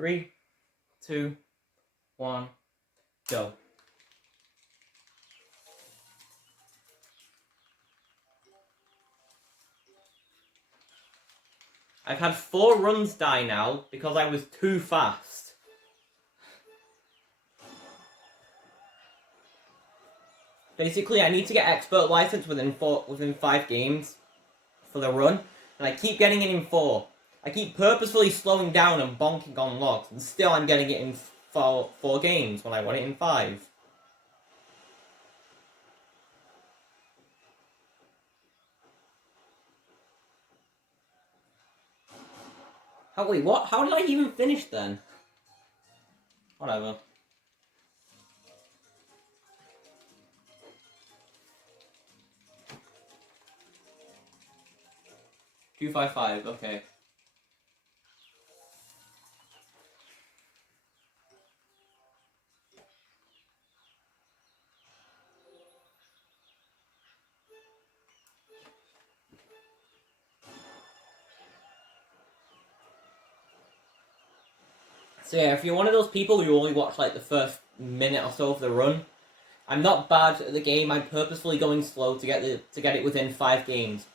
3, 2, 1, go. I've had 4 runs die now because I was too fast. Basically, I need to get expert license within 5 games for the run, and I keep getting it in 4. I keep purposefully slowing down and bonking on logs, and still I'm getting it in 4 games when I want it in 5. Wait, what? How did I even finish then? Whatever. $255, okay. So yeah, if you're one of those people who only watch like the first minute or so of the run, I'm not bad at the game. I'm purposefully going slow to get it within 5 games.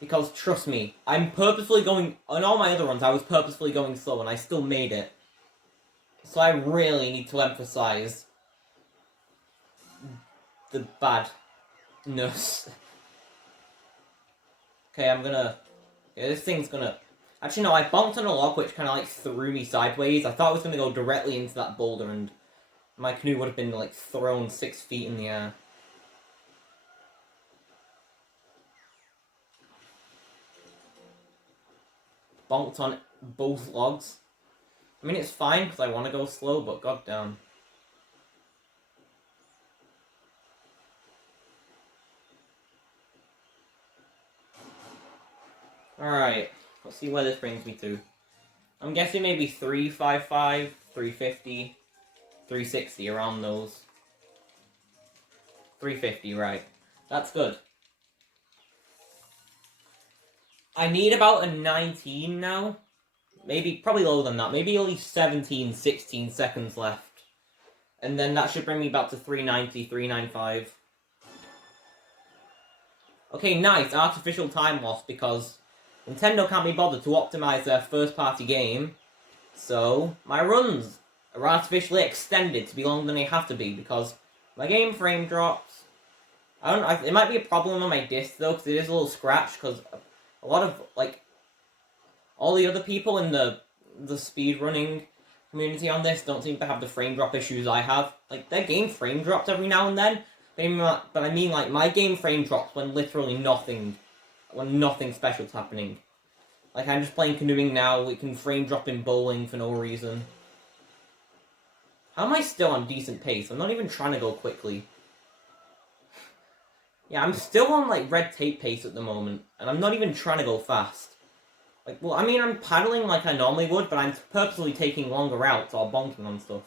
Because trust me, I'm purposefully going on all my other runs. I was purposefully going slow and I still made it. So I really need to emphasize the badness. Okay, this thing's gonna. Actually, no, I bonked on a log which kind of like threw me sideways. I thought I was gonna go directly into that boulder and my canoe would have been like thrown 6 feet in the air. Bonked on both logs. I mean, it's fine because I want to go slow, but goddamn. Alright, let's see where this brings me to. I'm guessing maybe 355, 350, 360, around those. 350, right. That's good. I need about a 19 now. Maybe, probably lower than that. Maybe only 17, 16 seconds left. And then that should bring me back to 390, 395. Okay, nice. Artificial time loss because Nintendo can't be bothered to optimize their first-party game. So, my runs are artificially extended to be longer than they have to be because my game frame drops. It might be a problem on my disc though because it is a little scratched because a lot of, like, all the other people in the speedrunning community on this don't seem to have the frame drop issues I have. Like, their game frame drops every now and then, but I mean, like, my game frame drops when literally nothing special's happening. Like, I'm just playing canoeing now, it can frame drop in bowling for no reason. How am I still on decent pace? I'm not even trying to go quickly. Yeah, I'm still on, like, red tape pace at the moment, and I'm not even trying to go fast. Like, well, I mean, I'm paddling like I normally would, but I'm purposely taking longer routes or bonking on stuff.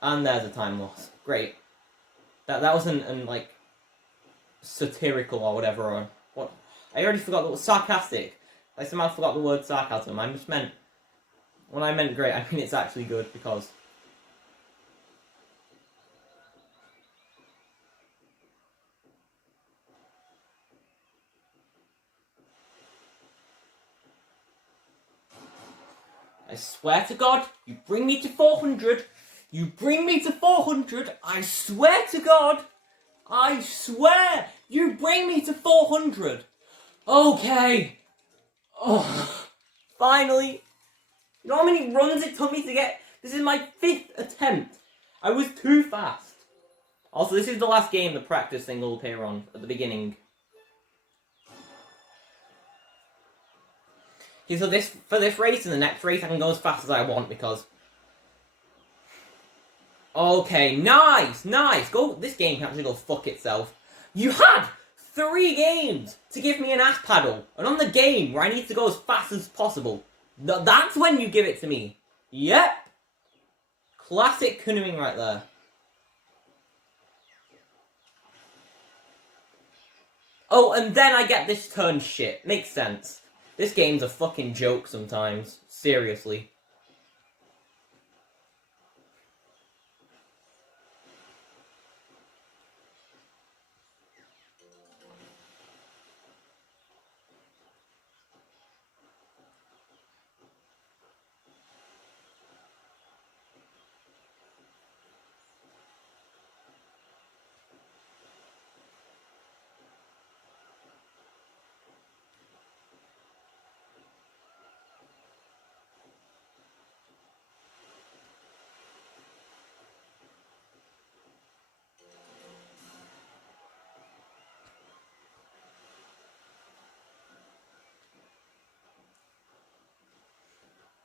And there's a time loss. Great. That wasn't, like, satirical or whatever, or what? I already forgot the word sarcastic. I somehow forgot the word sarcasm. I just meant, when I meant great, I mean it's actually good, because I swear to God, you bring me to 400. You bring me to 400. I swear to God. I swear. You bring me to 400. Okay. Oh, finally. You know how many runs it took me to get? This is my 5th attempt. I was too fast. Also, this is the last game the practice thing will appear on at the beginning. Okay, so for this race and the next race, I can go as fast as I want because. Okay, nice, nice. This game can actually go fuck itself. You had 3 games to give me an ass paddle, and on the game where I need to go as fast as possible, that's when you give it to me. Yep. Classic canoeing right there. Oh, and then I get this turn shit. Makes sense. This game's a fucking joke sometimes. Seriously.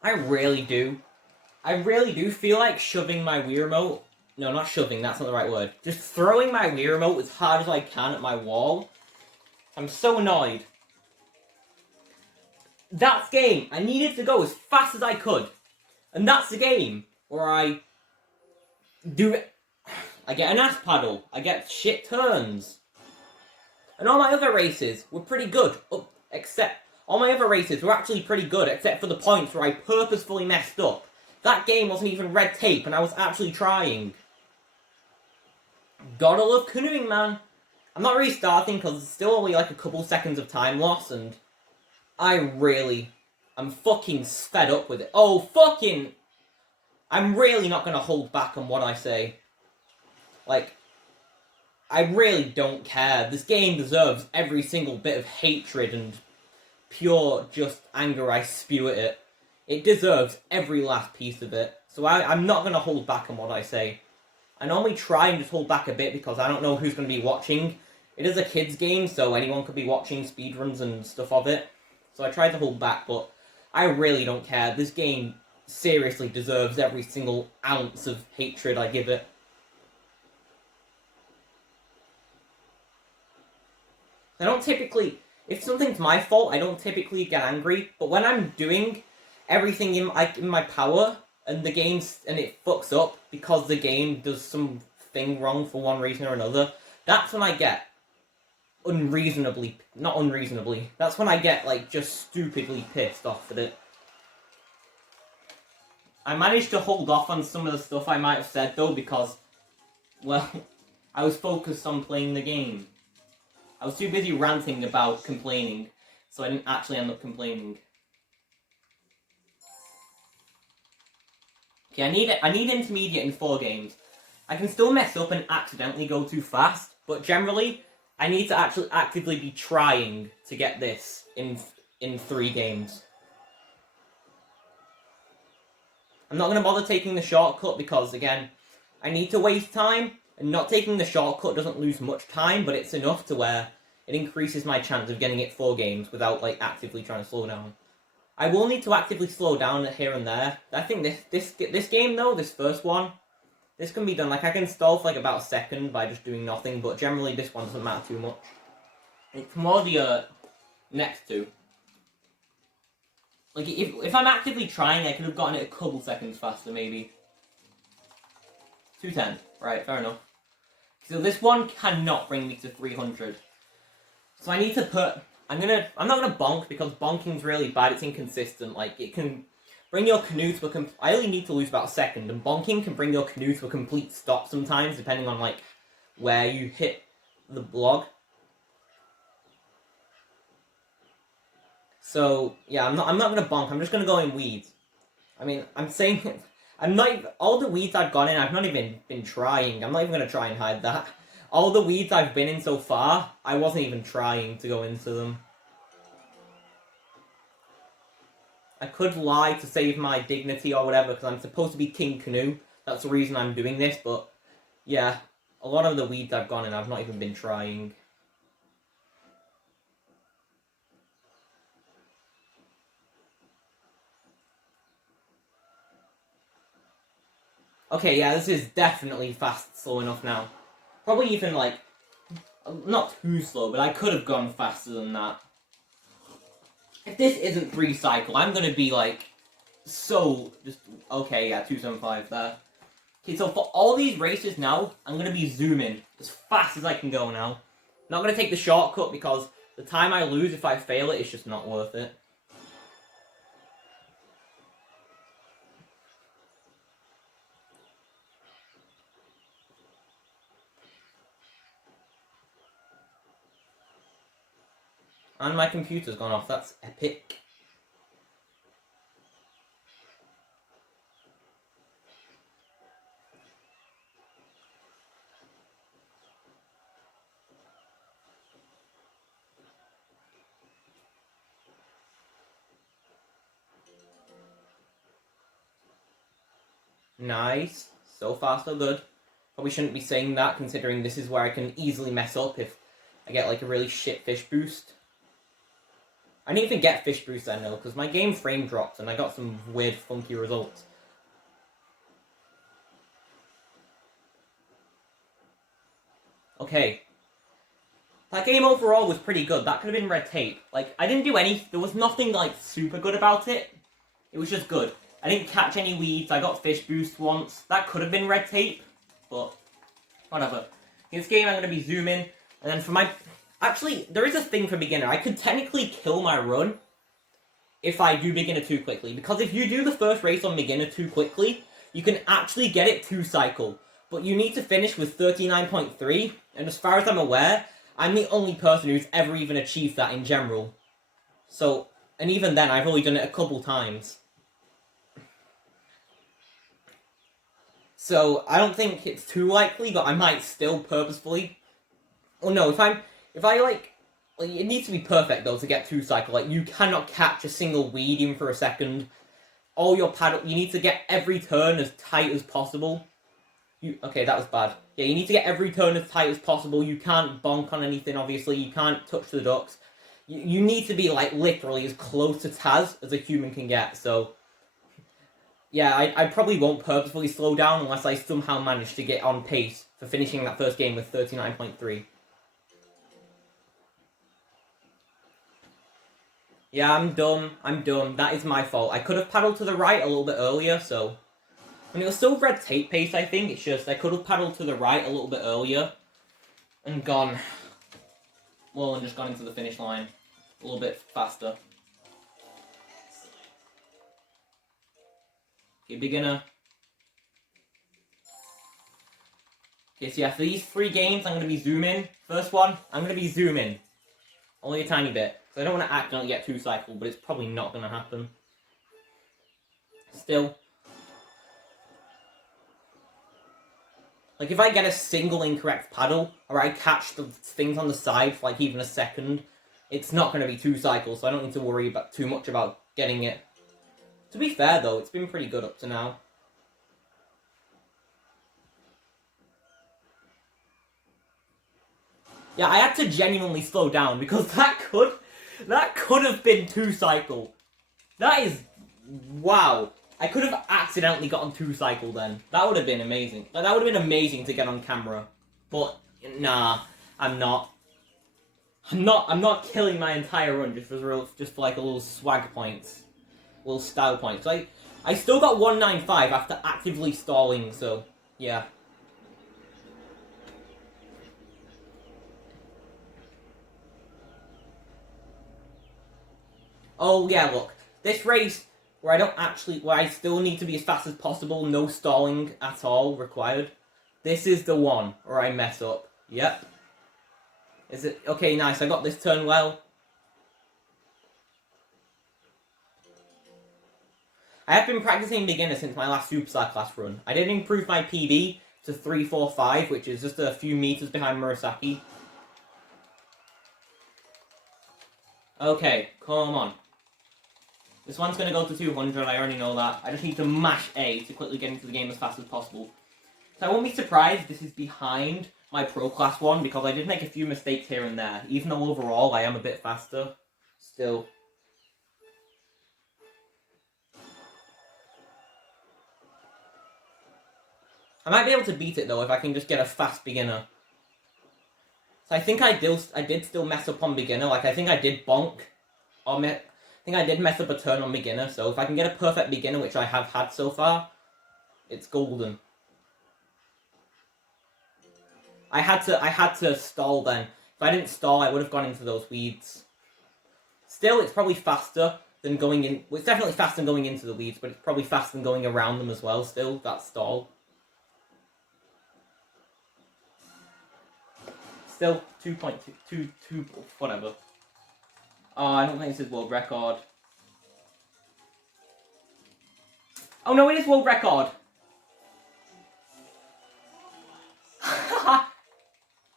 I really do. I really do feel like shoving my Wii remote. No, not shoving, that's not the right word. Just throwing my Wii remote as hard as I can at my wall. I'm so annoyed. That game, I needed to go as fast as I could. And that's the game where I do it. I get an ass paddle. I get shit turns. And all my other races were pretty good. All my other races were actually pretty good, except for the points where I purposefully messed up. That game wasn't even red tape, and I was actually trying. Gotta love canoeing, man. I'm not restarting because it's still only like a couple seconds of time loss, and I'm fucking fed up with it. Oh, fucking... I'm really not gonna hold back on what I say. Like, I really don't care. This game deserves every single bit of hatred and pure just anger I spew at it. It deserves every last piece of it. So I'm not gonna hold back on what I say. I normally try and just hold back a bit because I don't know who's gonna be watching. It is a kids game, so anyone could be watching speedruns and stuff of it. So I try to hold back, but I really don't care. This game seriously deserves every single ounce of hatred I give it. I don't typically... If something's my fault, I don't typically get angry, but when I'm doing everything in my power, and the game's... and it fucks up because the game does something wrong for one reason or another, that's when I get not unreasonably, that's when I get, like, just stupidly pissed off at it. I managed to hold off on some of the stuff I might have said, though, because, well, I was focused on playing the game. I was too busy ranting about complaining, so I didn't actually end up complaining. Okay, I need intermediate in 4 games. I can still mess up and accidentally go too fast, but generally, I need to actually actively be trying to get this in 3 games. I'm not going to bother taking the shortcut because, again, I need to waste time, and not taking the shortcut doesn't lose much time, but it's enough to where it increases my chance of getting it 4 games without, like, actively trying to slow down. I will need to actively slow down here and there. I think this game, though, this first one, this can be done. Like, I can stall for, like, about a second by just doing nothing, but generally this one doesn't matter too much. It's more the, next 2. Like, if I'm actively trying, I could have gotten it a couple seconds faster, maybe. 210. Right, fair enough. So this one cannot bring me to 300. So I need to put... I'm not gonna bonk, because bonking's really bad, it's inconsistent. Like, it can bring your canoe to a... I only need to lose about a second, and bonking can bring your canoe to a complete stop sometimes, depending on, like, where you hit the block. So, yeah, I'm not gonna bonk, I'm just gonna go in weeds. I mean, I'm saying... all the weeds I've gone in, I've not even been trying. I'm not even gonna try and hide that. All the weeds I've been in so far, I wasn't even trying to go into them. I could lie to save my dignity or whatever, because I'm supposed to be King Canoe. That's the reason I'm doing this, but... yeah, a lot of the weeds I've gone in, I've not even been trying. Okay, yeah, this is definitely slow enough now. Probably even, like, not too slow, but I could have gone faster than that. If this isn't 3 cycle, I'm gonna be, like, so just... okay, yeah, 275 there. Okay, so for all these races now, I'm gonna be zooming as fast as I can go now. Not gonna take the shortcut because the time I lose if I fail it is just not worth it. And my computer's gone off, that's epic. Nice. So far, so good. Probably shouldn't be saying that, considering this is where I can easily mess up if I get, like, a really shit fish boost. I didn't even get fish boost then though, because my game frame dropped and I got some weird funky results. Okay. That game overall was pretty good. That could have been red tape. Like, I didn't do there was nothing, like, super good about it. It was just good. I didn't catch any weeds. I got fish boost once. That could have been red tape, but whatever. In this game, I'm going to be zooming, and then for my... Actually, there is a thing for beginner. I could technically kill my run if I do beginner too quickly, because if you do the first race on beginner too quickly, you can actually get it 2-cycle. But you need to finish with 39.3, and as far as I'm aware, I'm the only person who's ever even achieved that in general. So, and even then, I've only done it a couple times. So, I don't think it's too likely, but I might still purposefully... Oh no, if I like, it needs to be perfect though to get 2-cycle. Like, you cannot catch a single weed even for a second. All your paddle, you need to get every turn as tight as possible. Okay, that was bad. Yeah, you need to get every turn as tight as possible. You can't bonk on anything, obviously. You can't touch the ducks. You need to be, like, literally as close to Taz as a human can get, so... Yeah, I probably won't purposefully slow down unless I somehow manage to get on pace for finishing that first game with 39.3. Yeah, I'm done. That is my fault. I could have paddled to the right a little bit earlier, so... And it was still red tape pace, I think. It's just I could have paddled to the right a little bit earlier and gone... Well, and just gone into the finish line a little bit faster. Okay, beginner. Okay, so yeah, for these 3 games, I'm going to be zooming. First one, I'm going to be zooming. Only a tiny bit. So I don't want to accidentally get 2-cycle, but it's probably not going to happen. Still. Like, if I get a single incorrect paddle, or I catch the things on the side for, like, even a second, it's not going to be 2-cycles, so I don't need to worry too much about getting it. To be fair, though, it's been pretty good up to now. Yeah, I had to genuinely slow down, because that could have been 2-cycle. That is... Wow. I could have accidentally gotten 2-cycle then. That would have been amazing. Like, that would have been amazing to get on camera. But, nah, I'm not. I'm not killing my entire run just for like a little swag points. Little style points. Like, I still got 195 after actively stalling, so, yeah. Oh, yeah, look. This race... where I still need to be as fast as possible, no stalling at all required. This is the one where I mess up. Yep. Is it? Okay, nice, I got this turn well. I have been practicing beginner since my last Superstar class run. I did improve my PB to 345, which is just a few meters behind Murasaki. Okay, come on. This one's going to go to 200, I already know that. I just need to mash A to quickly get into the game as fast as possible. So I won't be surprised if this is behind my Pro Class one, because I did make a few mistakes here and there. Even though overall I am a bit faster, still. I might be able to beat it though if I can just get a fast beginner. So I think I did still mess up on beginner, like I think I did bonk. I think I did mess up a turn on beginner, so if I can get a perfect beginner, which I have had so far, it's golden. I had to stall then. If I didn't stall, I would have gone into those weeds. Still, it's probably faster than going in... Well, it's definitely faster than going into the weeds, but it's probably faster than going around them as well, still, that stall. Still, 2.2, whatever. Oh, I don't think this is world record. Oh no, it is world record!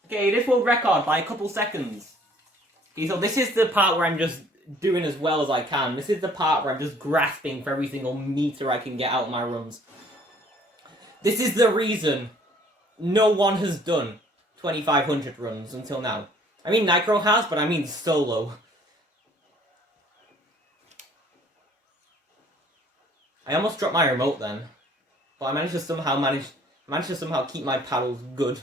Okay, it is world record by a couple seconds. Okay, so this is the part where I'm just doing as well as I can. This is the part where I'm just grasping for every single meter I can get out of my runs. This is the reason no one has done 2,500 runs until now. I mean, Nicro has, but I mean solo. I almost dropped my remote then, but I managed to somehow keep my paddles good.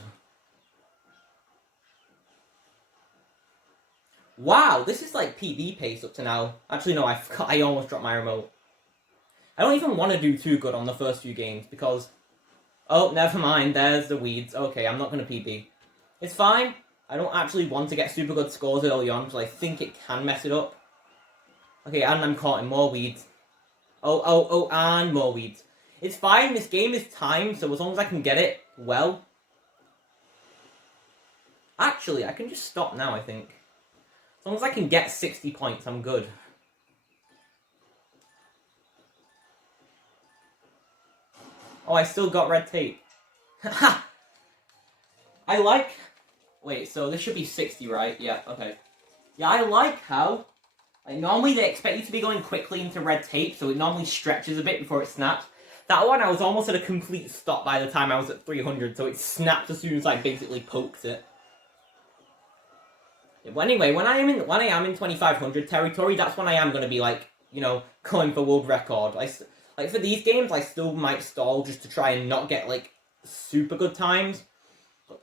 Wow, this is like PB pace up to now. Actually, no, I forgot. I almost dropped my remote. I don't even want to do too good on the first few games because... Oh, never mind. There's the weeds. Okay, I'm not going to PB. It's fine. I don't actually want to get super good scores early on because I think it can mess it up. Okay, and I'm caught in more weeds. Oh, and more weeds. It's fine. This game is timed, so as long as I can get it well... Actually, I can just stop now, I think. As long as I can get 60 points, I'm good. Oh, I still got red tape. Ha! I like... Wait, so this should be 60, right? Yeah, okay. Yeah, I like how... Like, normally they expect you to be going quickly into red tape, so it normally stretches a bit before it snaps. That one, I was almost at a complete stop by the time I was at 300, so it snapped as soon as I basically poked it. Well, anyway, when I am in 2500 territory, that's when I am going to be like, you know, going for world record. Like for these games, I still might stall just to try and not get like super good times.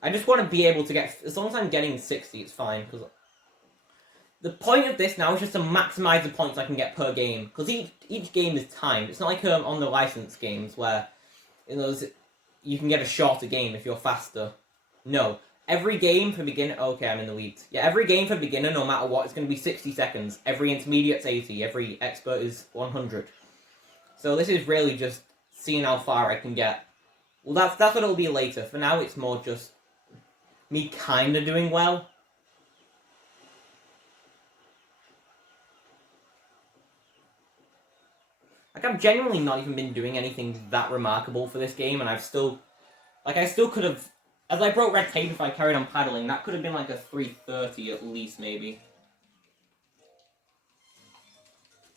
I just want to be able to get, as long as I'm getting 60, it's fine. Because the point of this now is just to maximize the points I can get per game. Because each game is timed. It's not like on the licensed games where, you know, you can get a shorter game if you're faster. No. Every game for beginner... Okay, I'm in the weeds. Yeah, every game for beginner, no matter what, it's going to be 60 seconds. Every intermediate's 80. Every expert is 100. So this is really just seeing how far I can get. Well, that's what it'll be later. For now, it's more just me kind of doing well. Like, I've genuinely not even been doing anything that remarkable for this game, and I've still... Like, I still could have... As I broke red tape, if I carried on paddling, that could have been like a 330 at least, maybe.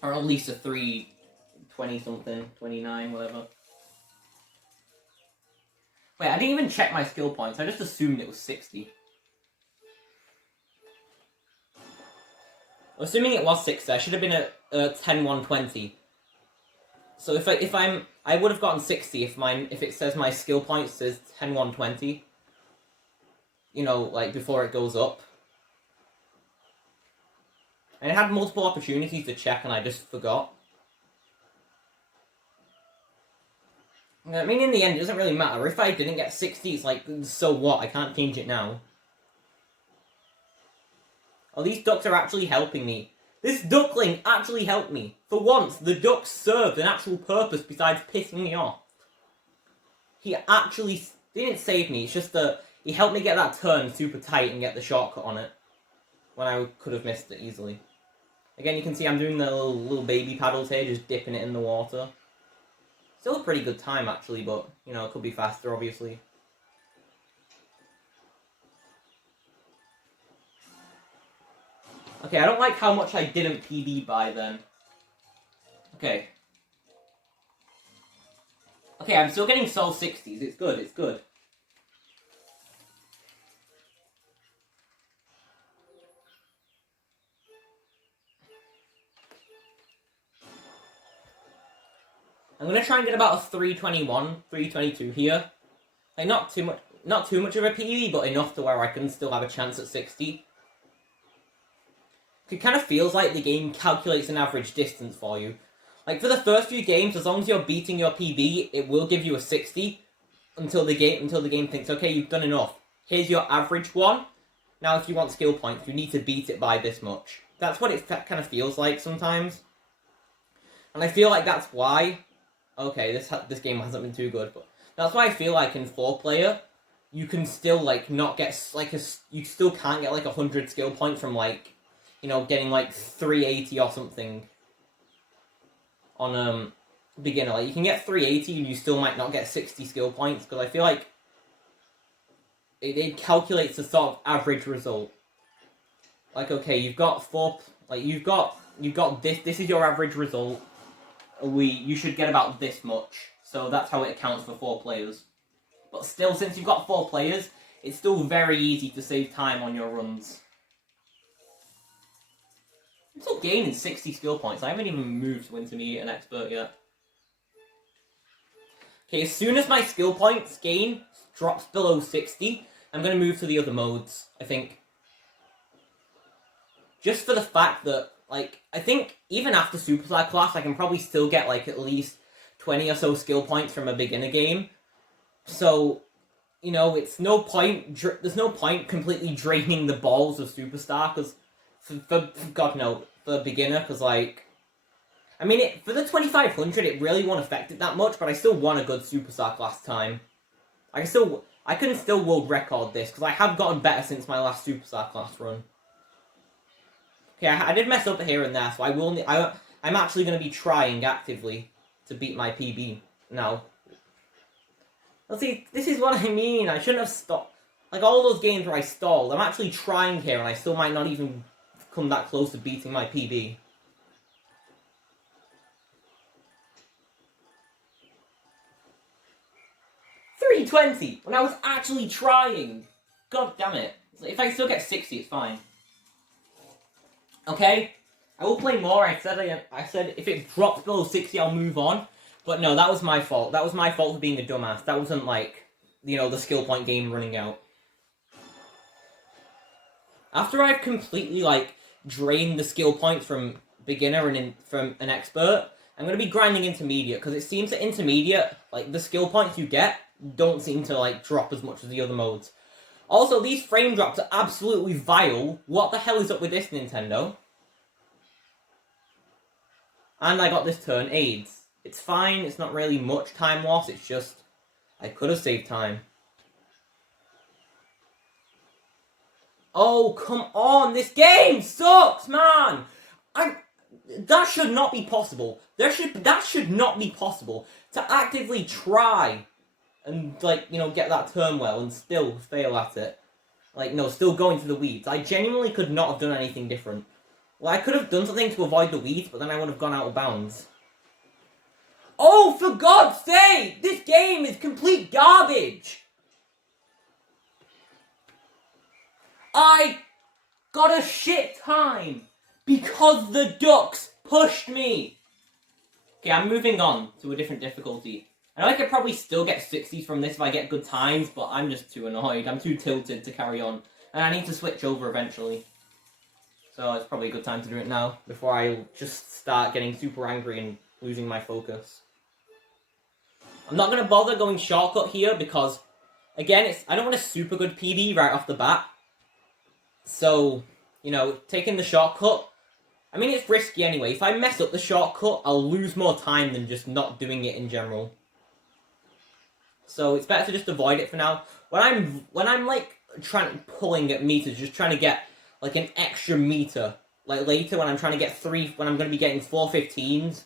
Or at least a 320-something, 29, whatever. Wait, I didn't even check my skill points. I just assumed it was 60. Assuming it was 60, I should have been at 10-120. So I would have gotten 60 if it says my skill points says 10-120. You know, like, before it goes up. And I had multiple opportunities to check and I just forgot. I mean, in the end, it doesn't really matter. If I didn't get 60, it's like, so what? I can't change it now. Oh, these ducks are actually helping me. This duckling actually helped me. For once, the duck served an actual purpose besides pissing me off. He actually didn't save me, it's just that he helped me get that turn super tight and get the shortcut on it. When I could have missed it easily. Again, you can see I'm doing the little baby paddles here, just dipping it in the water. Still a pretty good time, actually, but, you know, it could be faster, obviously. Okay, I don't like how much I didn't PB by then. Okay. Okay, I'm still getting Sol 60s. It's good, it's good. I'm gonna try and get about a 321, 322 here. Like, not too much of a PB, but enough to where I can still have a chance at 60. It kind of feels like the game calculates an average distance for you. Like, for the first few games, as long as you're beating your PB, it will give you a 60 until the game thinks, okay, you've done enough. Here's your average one. Now, if you want skill points, you need to beat it by this much. That's what it kind of feels like sometimes. And I feel like that's why... Okay, this game hasn't been too good, but... That's why I feel like in 4-player, you can still, like, not get, like, you still can't get, like, 100 skill points from, like, you know, getting, like, 380 or something on, beginner. Like, you can get 380 and you still might not get 60 skill points, because I feel like it calculates the sort of average result. Like, okay, you've got you've got this is your average result. You should get about this much. So that's how it accounts for 4 players. But still, since you've got 4 players, it's still very easy to save time on your runs. I'm still gaining 60 skill points. I haven't even moved to intermediate and expert yet. Okay, as soon as my skill points gain drops below 60, I'm going to move to the other modes, I think. Just for the fact that, like, I think even after Superstar class, I can probably still get, like, at least 20 or so skill points from a beginner game. So, you know, it's no point, there's no point completely draining the balls of Superstar, because, for God no, for beginner, because, like, I mean, for the 2500, it really won't affect it that much, but I still want a good Superstar class time. I can still world record this, because I have gotten better since my last Superstar class run. Okay, I did mess up here and there, so I'm actually going to be trying actively to beat my PB now. Let's see, this is what I mean. I shouldn't have stopped. Like, all those games where I stalled, I'm actually trying here, and I still might not even come that close to beating my PB. .320 when I was actually trying. God damn it. If I still get 60, it's fine. Okay? I will play more. I said if it drops below 60, I'll move on. But no, that was my fault. That was my fault for being a dumbass. That wasn't like, you know, the skill point game running out. After I've completely, like, drained the skill points from beginner and from an expert, I'm going to be grinding intermediate, because it seems that intermediate, like, the skill points you get don't seem to, like, drop as much as the other modes. Also, these frame drops are absolutely vile. What the hell is up with this, Nintendo? And I got this turn AIDS. It's fine, it's not really much time loss, it's just, I could have saved time. Oh, come on, this game sucks, man! That should not be possible. That should not be possible. To actively try and, like, you know, get that turn well and still fail at it. Like, no, still go into the weeds. I genuinely could not have done anything different. Well, I could have done something to avoid the weeds, but then I would have gone out of bounds. Oh, for God's sake! This game is complete garbage! I got a shit time because the ducks pushed me! Okay, I'm moving on to a different difficulty. I know I could probably still get 60s from this if I get good times, but I'm just too annoyed. I'm too tilted to carry on. And I need to switch over eventually. So it's probably a good time to do it now, before I just start getting super angry and losing my focus. I'm not going to bother going shortcut here because, again, I don't want a super good PD right off the bat. So, you know, taking the shortcut, I mean, it's risky anyway. If I mess up the shortcut, I'll lose more time than just not doing it in general. So it's better to just avoid it for now. When I'm like pulling at meters, just trying to get like an extra meter. Like later when I'm trying to get when I'm going to be getting 415s,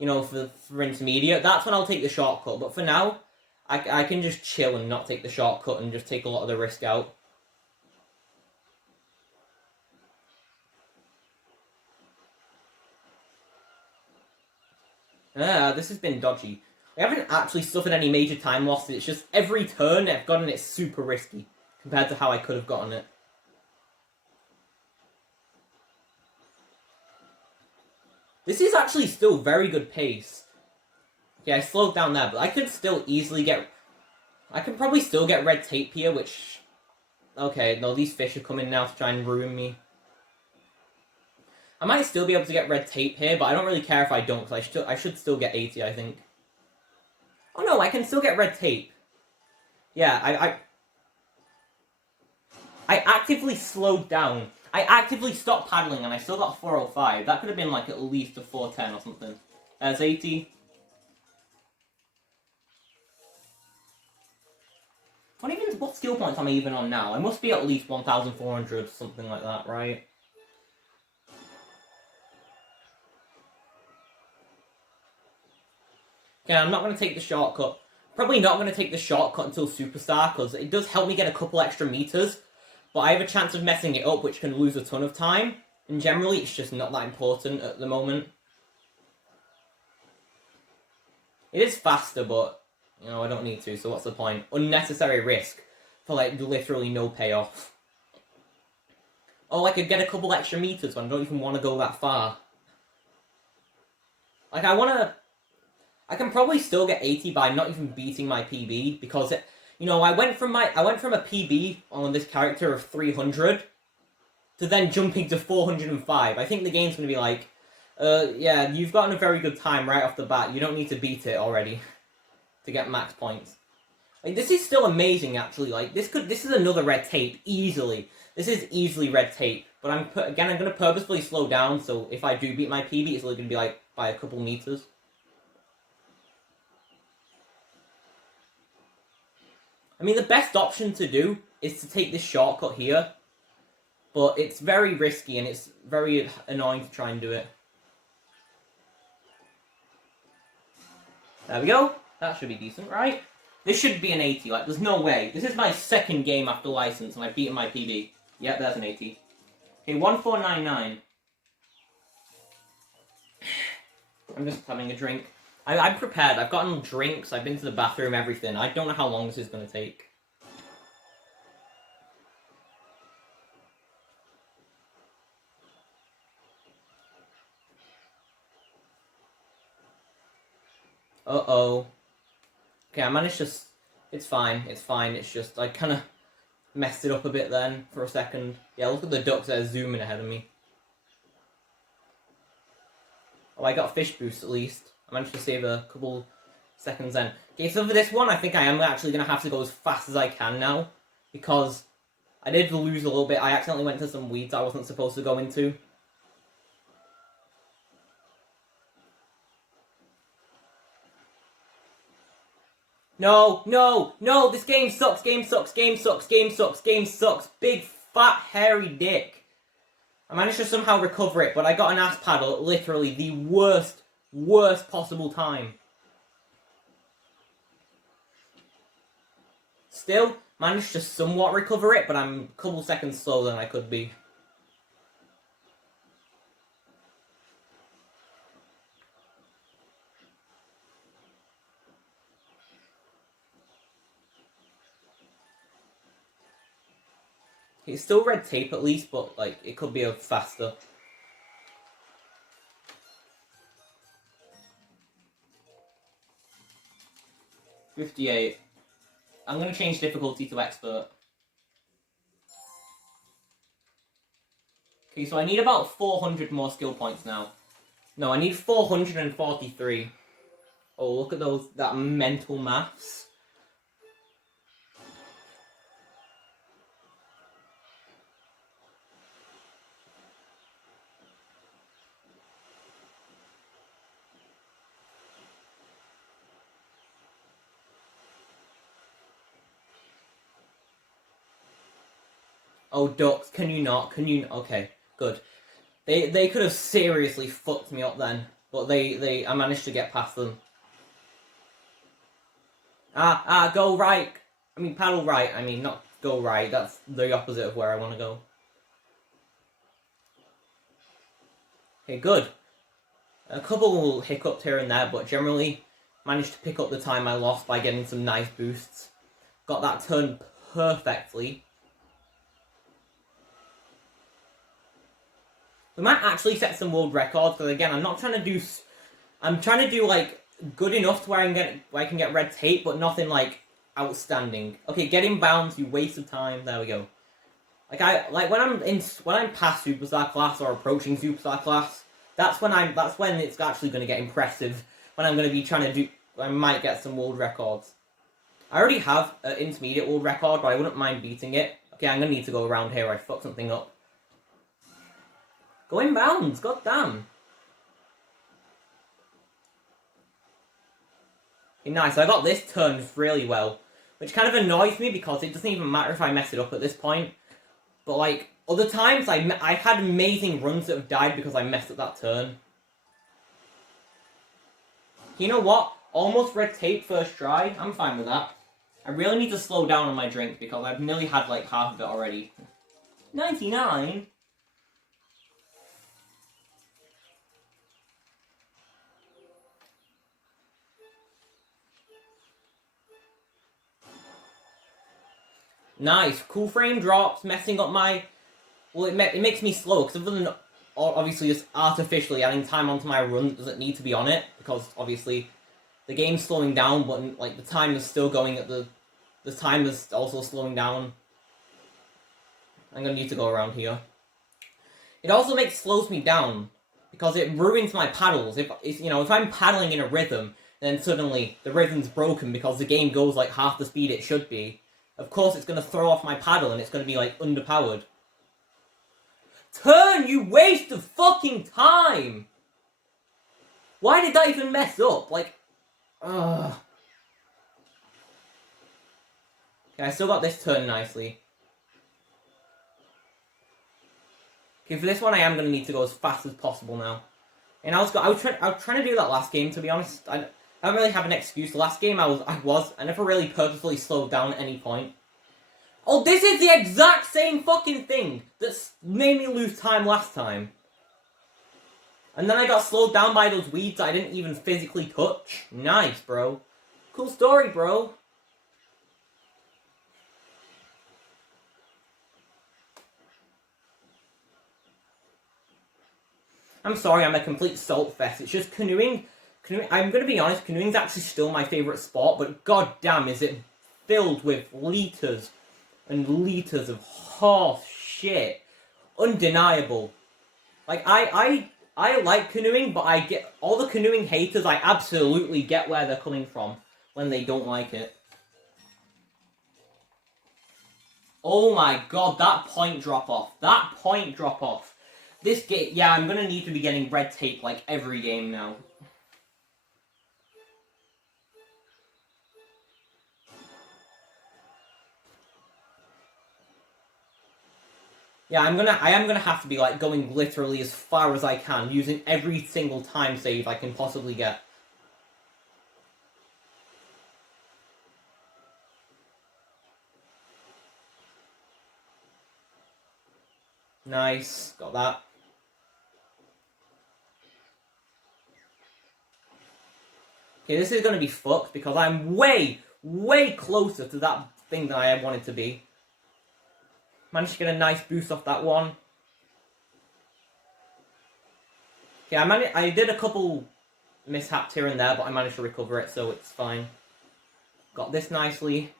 you know, for intermediate, that's when I'll take the shortcut. But for now, I can just chill and not take the shortcut and just take a lot of the risk out. This has been dodgy. I haven't actually suffered any major time losses. It's just every turn I've gotten it super risky compared to how I could have gotten it. This is actually still very good pace. Yeah, I slowed down there, but I could still easily get... I could probably still get red tape here, which... Okay, no, these fish are coming now to try and ruin me. I might still be able to get red tape here, but I don't really care if I don't, because I should still get 80, I think. Oh no, I can still get red tape. Yeah, I actively slowed down. I actively stopped paddling and I still got 405. That could have been like at least a 410 or something. There's 80. What skill points am I even on now? I must be at least 1,400, something like that, right? Okay, I'm not going to take the shortcut. Probably not going to take the shortcut until Superstar, because it does help me get a couple extra meters, but I have a chance of messing it up, which can lose a ton of time, and generally it's just not that important at the moment. It is faster, but, you know, I don't need to, so what's the point? Unnecessary risk for, like, literally no payoff. Oh, I could get a couple extra meters when I don't even want to go that far. Like, I want I can probably still get 80 by not even beating my PB because I went from a PB on this character of 300 to then jumping to 405. I think the game's gonna be like, yeah, you've gotten a very good time right off the bat. You don't need to beat it already to get max points. Like, this is still amazing, actually. Like, this is another red tape, easily. This is easily red tape. But I'm going to purposefully slow down, so if I do beat my PB, it's only going to be, like, by a couple meters. I mean, the best option to do is to take this shortcut here. But it's very risky, and it's very annoying to try and do it. There we go. That should be decent, right? This should be an 80, like, there's no way. This is my second game after license, and I've beaten my PB. Yep, there's an 80. Okay, 1499. I'm just having a drink. I'm prepared. I've gotten drinks, I've been to the bathroom, everything. I don't know how long this is going to take. Uh-oh. Okay, I managed to... It's fine, it's just... I kind of messed it up a bit then, for a second. Yeah, look at the ducks that are zooming ahead of me. Oh, I got fish boost at least. I managed to save a couple seconds then. Okay, so for this one, I think I am actually going to have to go as fast as I can now. Because I did lose a little bit. I accidentally went to some weeds I wasn't supposed to go into. No, no, no, this game sucks, game sucks, game sucks, game sucks, game sucks. Big, fat, hairy dick. I managed to somehow recover it, but I got an ass paddle at literally the worst possible time. Still, managed to somewhat recover it, but I'm a couple seconds slower than I could be. It's still red tape at least, but like it could be a faster. $58. I'm gonna change difficulty to expert. Okay, so I need about 400 more skill points now. No, I need 443. Oh, look at that mental maths. Oh, ducks, can you not? Can you... Okay, good. They could have seriously fucked me up then, but I managed to get past them. Go right. I mean, paddle right. I mean, not go right. That's the opposite of where I want to go. Okay, good. A couple hiccups here and there, but generally managed to pick up the time I lost by getting some nice boosts. Got that turn perfectly. We might actually set some world records, because again, I'm trying to do like good enough to where I can get red tape, but nothing like outstanding. Okay, getting bounds, you wasted time. There we go. Like when I'm past superstar class or approaching superstar class, that's when it's actually going to get impressive. When I'm going to be trying to do, I might get some world records. I already have an intermediate world record, but I wouldn't mind beating it. Okay, I'm going to need to go around here. I fucked something up. Go in bounds, goddamn. Okay, nice, I got this turned really well. Which kind of annoys me because it doesn't even matter if I mess it up at this point. But like, other times I've had amazing runs that have died because I messed up that turn. You know what? Almost red tape first try. I'm fine with that. I really need to slow down on my drink because I've nearly had like half of it already. 99? Nice. Cool frame drops, messing up my... Well, it makes me slow, because other than obviously just artificially adding time onto my run that doesn't need to be on it, because obviously the game's slowing down, but like the time is still going at the time is also slowing down. I'm gonna need to go around here. It also slows me down because it ruins my paddles. If I'm paddling in a rhythm, then suddenly the rhythm's broken because the game goes like half the speed it should be. Of course, it's gonna throw off my paddle and it's gonna be like underpowered. Turn, you waste of fucking time! Why did that even mess up? Like, ugh. Okay, I still got this turn nicely. Okay, for this one, I am going to need to go as fast as possible now. And I was trying to do that last game, to be honest. I don't really have an excuse. The last game I never really purposefully slowed down at any point. Oh, this is the exact same fucking thing that made me lose time last time. And then I got slowed down by those weeds I didn't even physically touch. Nice, bro. Cool story, bro. I'm sorry, I'm a complete salt fest. It's just canoeing. I'm going to be honest, canoeing's actually still my favourite sport, but goddamn is it filled with liters and liters of horse shit. Undeniable. Like, I like canoeing, but I get all the canoeing haters, I absolutely get where they're coming from when they don't like it. Oh my god, that point drop off. That point drop off. This game, yeah, I'm gonna need to be getting red tape like every game now. Yeah, I am gonna have to be like going literally as far as I can, using every single time save I can possibly get. Nice, got that. Okay, this is gonna be fucked because I'm way, way closer to that thing that I wanted to be. Managed to get a nice boost off that one. Okay, I did a couple mishaps here and there, but I managed to recover it, so it's fine. Got this nicely.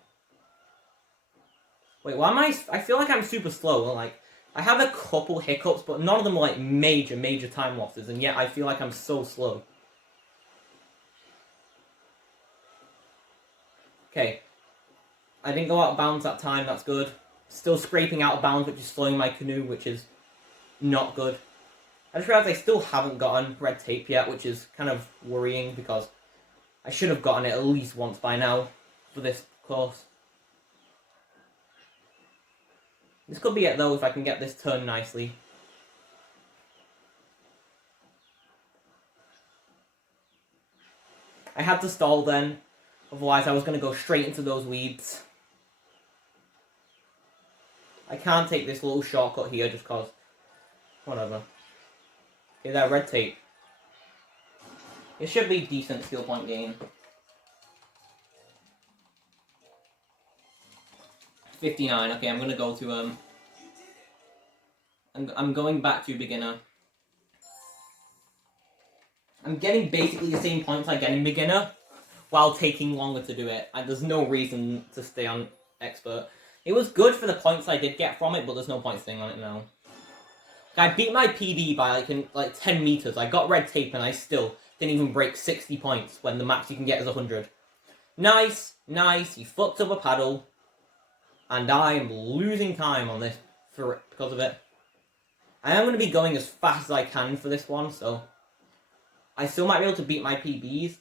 Wait, why am I feel like I'm super slow. Like, I have a couple hiccups, but none of them are like major time losses, and yet I feel like I'm so slow. Okay. I didn't go out of bounds that time, that's good. Still scraping out of bounds, which is slowing my canoe, which is not good. I just realized I still haven't gotten red tape yet, which is kind of worrying because I should have gotten it at least once by now for this course. This could be it though if I can get this turn nicely. I had to stall then, otherwise I was going to go straight into those weeds. I can't take this little shortcut here just cause, whatever. Okay, that red tape. It should be decent skill point gain. 59. Okay, I'm gonna go to I'm going back to beginner. I'm getting basically the same points I get in beginner, while taking longer to do it. And there's no reason to stay on expert. It was good for the points I did get from it, but there's no point staying on it now. I beat my PD by like 10 meters. I got red tape and I still didn't even break 60 points when the max you can get is 100. Nice, nice. You fucked up a paddle. And I am losing time on this because of it. I am going to be going as fast as I can for this one, so I still might be able to beat my PBs.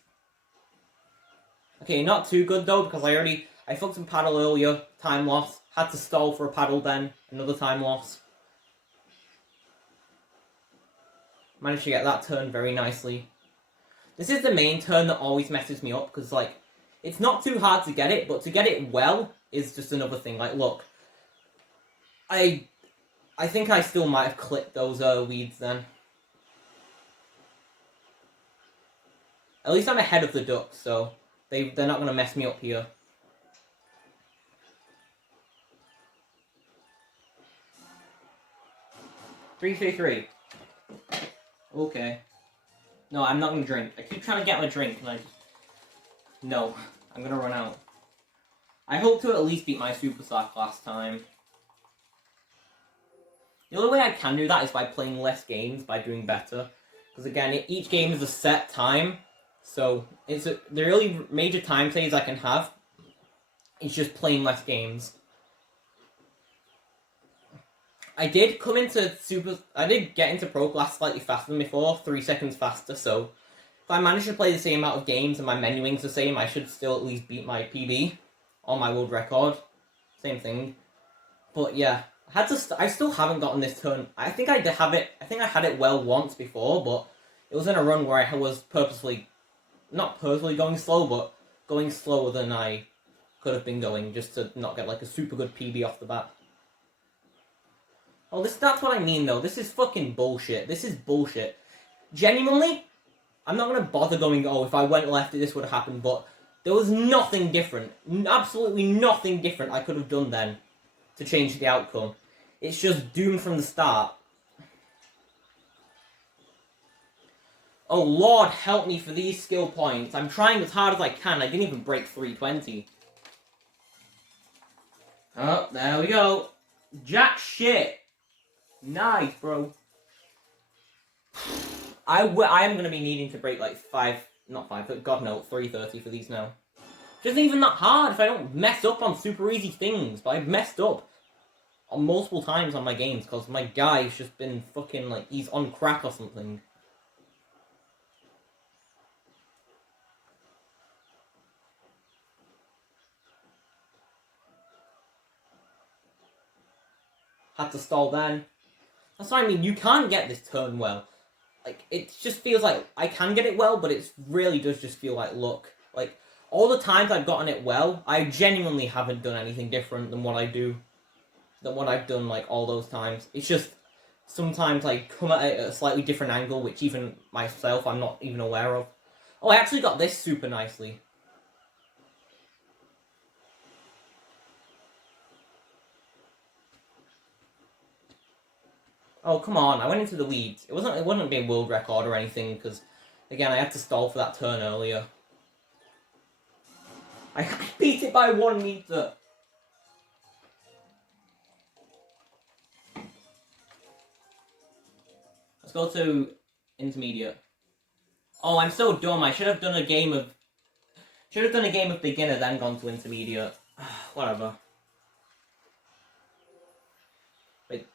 Okay, not too good though, because I fucked some paddle earlier, time loss. Had to stall for a paddle then, another time loss. Managed to get that turn very nicely. This is the main turn that always messes me up, because like, it's not too hard to get it, but to get it well is just another thing. Like, look, I think I still might have clipped those weeds then. At least I'm ahead of the ducks, so they're not going to mess me up here. Three. Okay. No, I'm not going to drink. I keep trying to get my drink, and I just No, I'm gonna run out. I hope to at least beat my superstar class time. The only way I can do that is by playing less games, by doing better. Because again, each game is a set time, so the really major time saves I can have is just playing less games. I did get into Pro Class slightly faster than before, 3 seconds faster, so if I manage to play the same amount of games and my menuing's the same, I should still at least beat my PB on my world record. Same thing. But yeah, I still haven't gotten this turn. I think I had it well once before, but it was in a run where I was not purposely going slow, but going slower than I could have been going, just to not get like a super good PB off the bat. Oh, that's what I mean though. This is fucking bullshit. This is bullshit. Genuinely, I'm not gonna bother going, oh, if I went left, this would have happened, but there was nothing different. Absolutely nothing different I could have done then to change the outcome. It's just doomed from the start. Oh, Lord, help me for these skill points. I'm trying as hard as I can. I didn't even break 320. Oh, there we go. Jack shit. Nice, bro. I am going to be needing to break like 330 for these now. Just isn't even that hard if I don't mess up on super easy things. But I've messed up on multiple times on my games because my guy's just been fucking like, he's on crack or something. Had to stall then. That's what I mean, you can't get this turn well. Like, it just feels like I can get it well, but it really does just feel like luck. Like, all the times I've gotten it well, I genuinely haven't done anything different than what I've done, like, all those times. It's just, sometimes I come at it at a slightly different angle, which even myself, I'm not even aware of. Oh, I actually got this super nicely. Oh, come on, I went into the weeds. It wouldn't be a world record or anything, because, again, I had to stall for that turn earlier. I beat it by 1 meter. Let's go to intermediate. Oh, I'm so dumb. I should have done a game of beginner, then gone to intermediate. Whatever. Wait.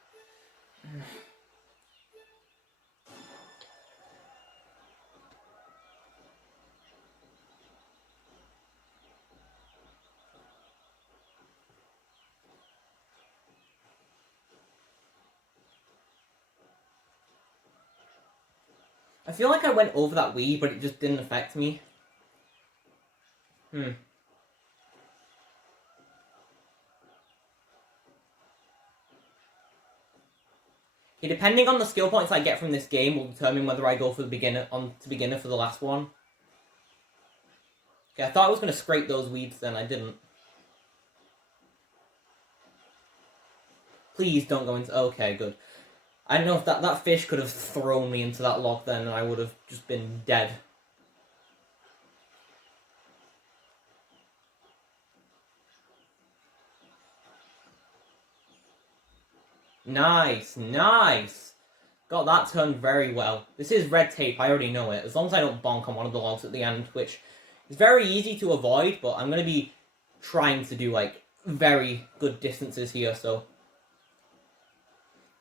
I feel like I went over that weed, but it just didn't affect me. Okay, depending on the skill points I get from this game will determine whether I go for the beginner for the last one. Okay, I thought I was going to scrape those weeds then, I didn't. Please don't go into... Okay, good. I don't know if that fish could have thrown me into that log then and I would have just been dead. Nice, nice! Got that turned very well. This is red tape, I already know it. As long as I don't bonk on one of the logs at the end, which is very easy to avoid, but I'm going to be trying to do, like, very good distances here, so...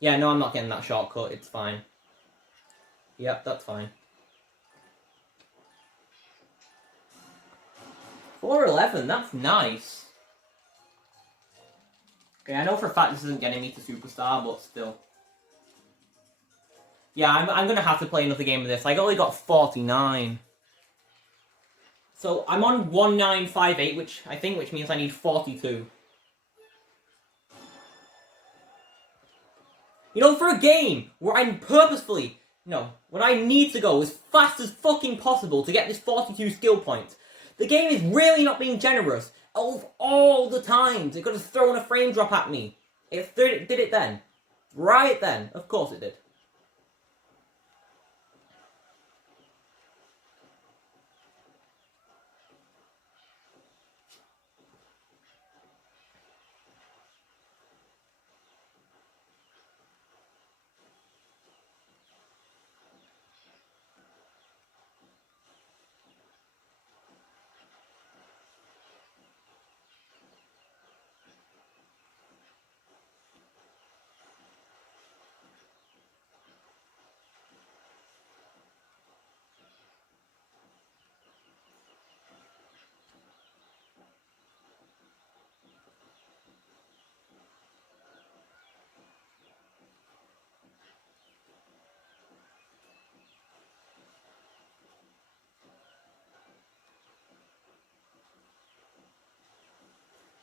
Yeah, no, I'm not getting that shortcut, it's fine. Yep, that's fine. 411, that's nice. Okay, I know for a fact this isn't getting me to Superstar, but still. Yeah, I'm gonna have to play another game of this. I only got 49. So, I'm on 1958, which means I need 42. You know, for a game where I'm purposefully... No, when I need to go as fast as fucking possible to get this 42 skill points, the game is really not being generous. Of all the times it could have thrown a frame drop at me. It did it then. Right then. Of course it did.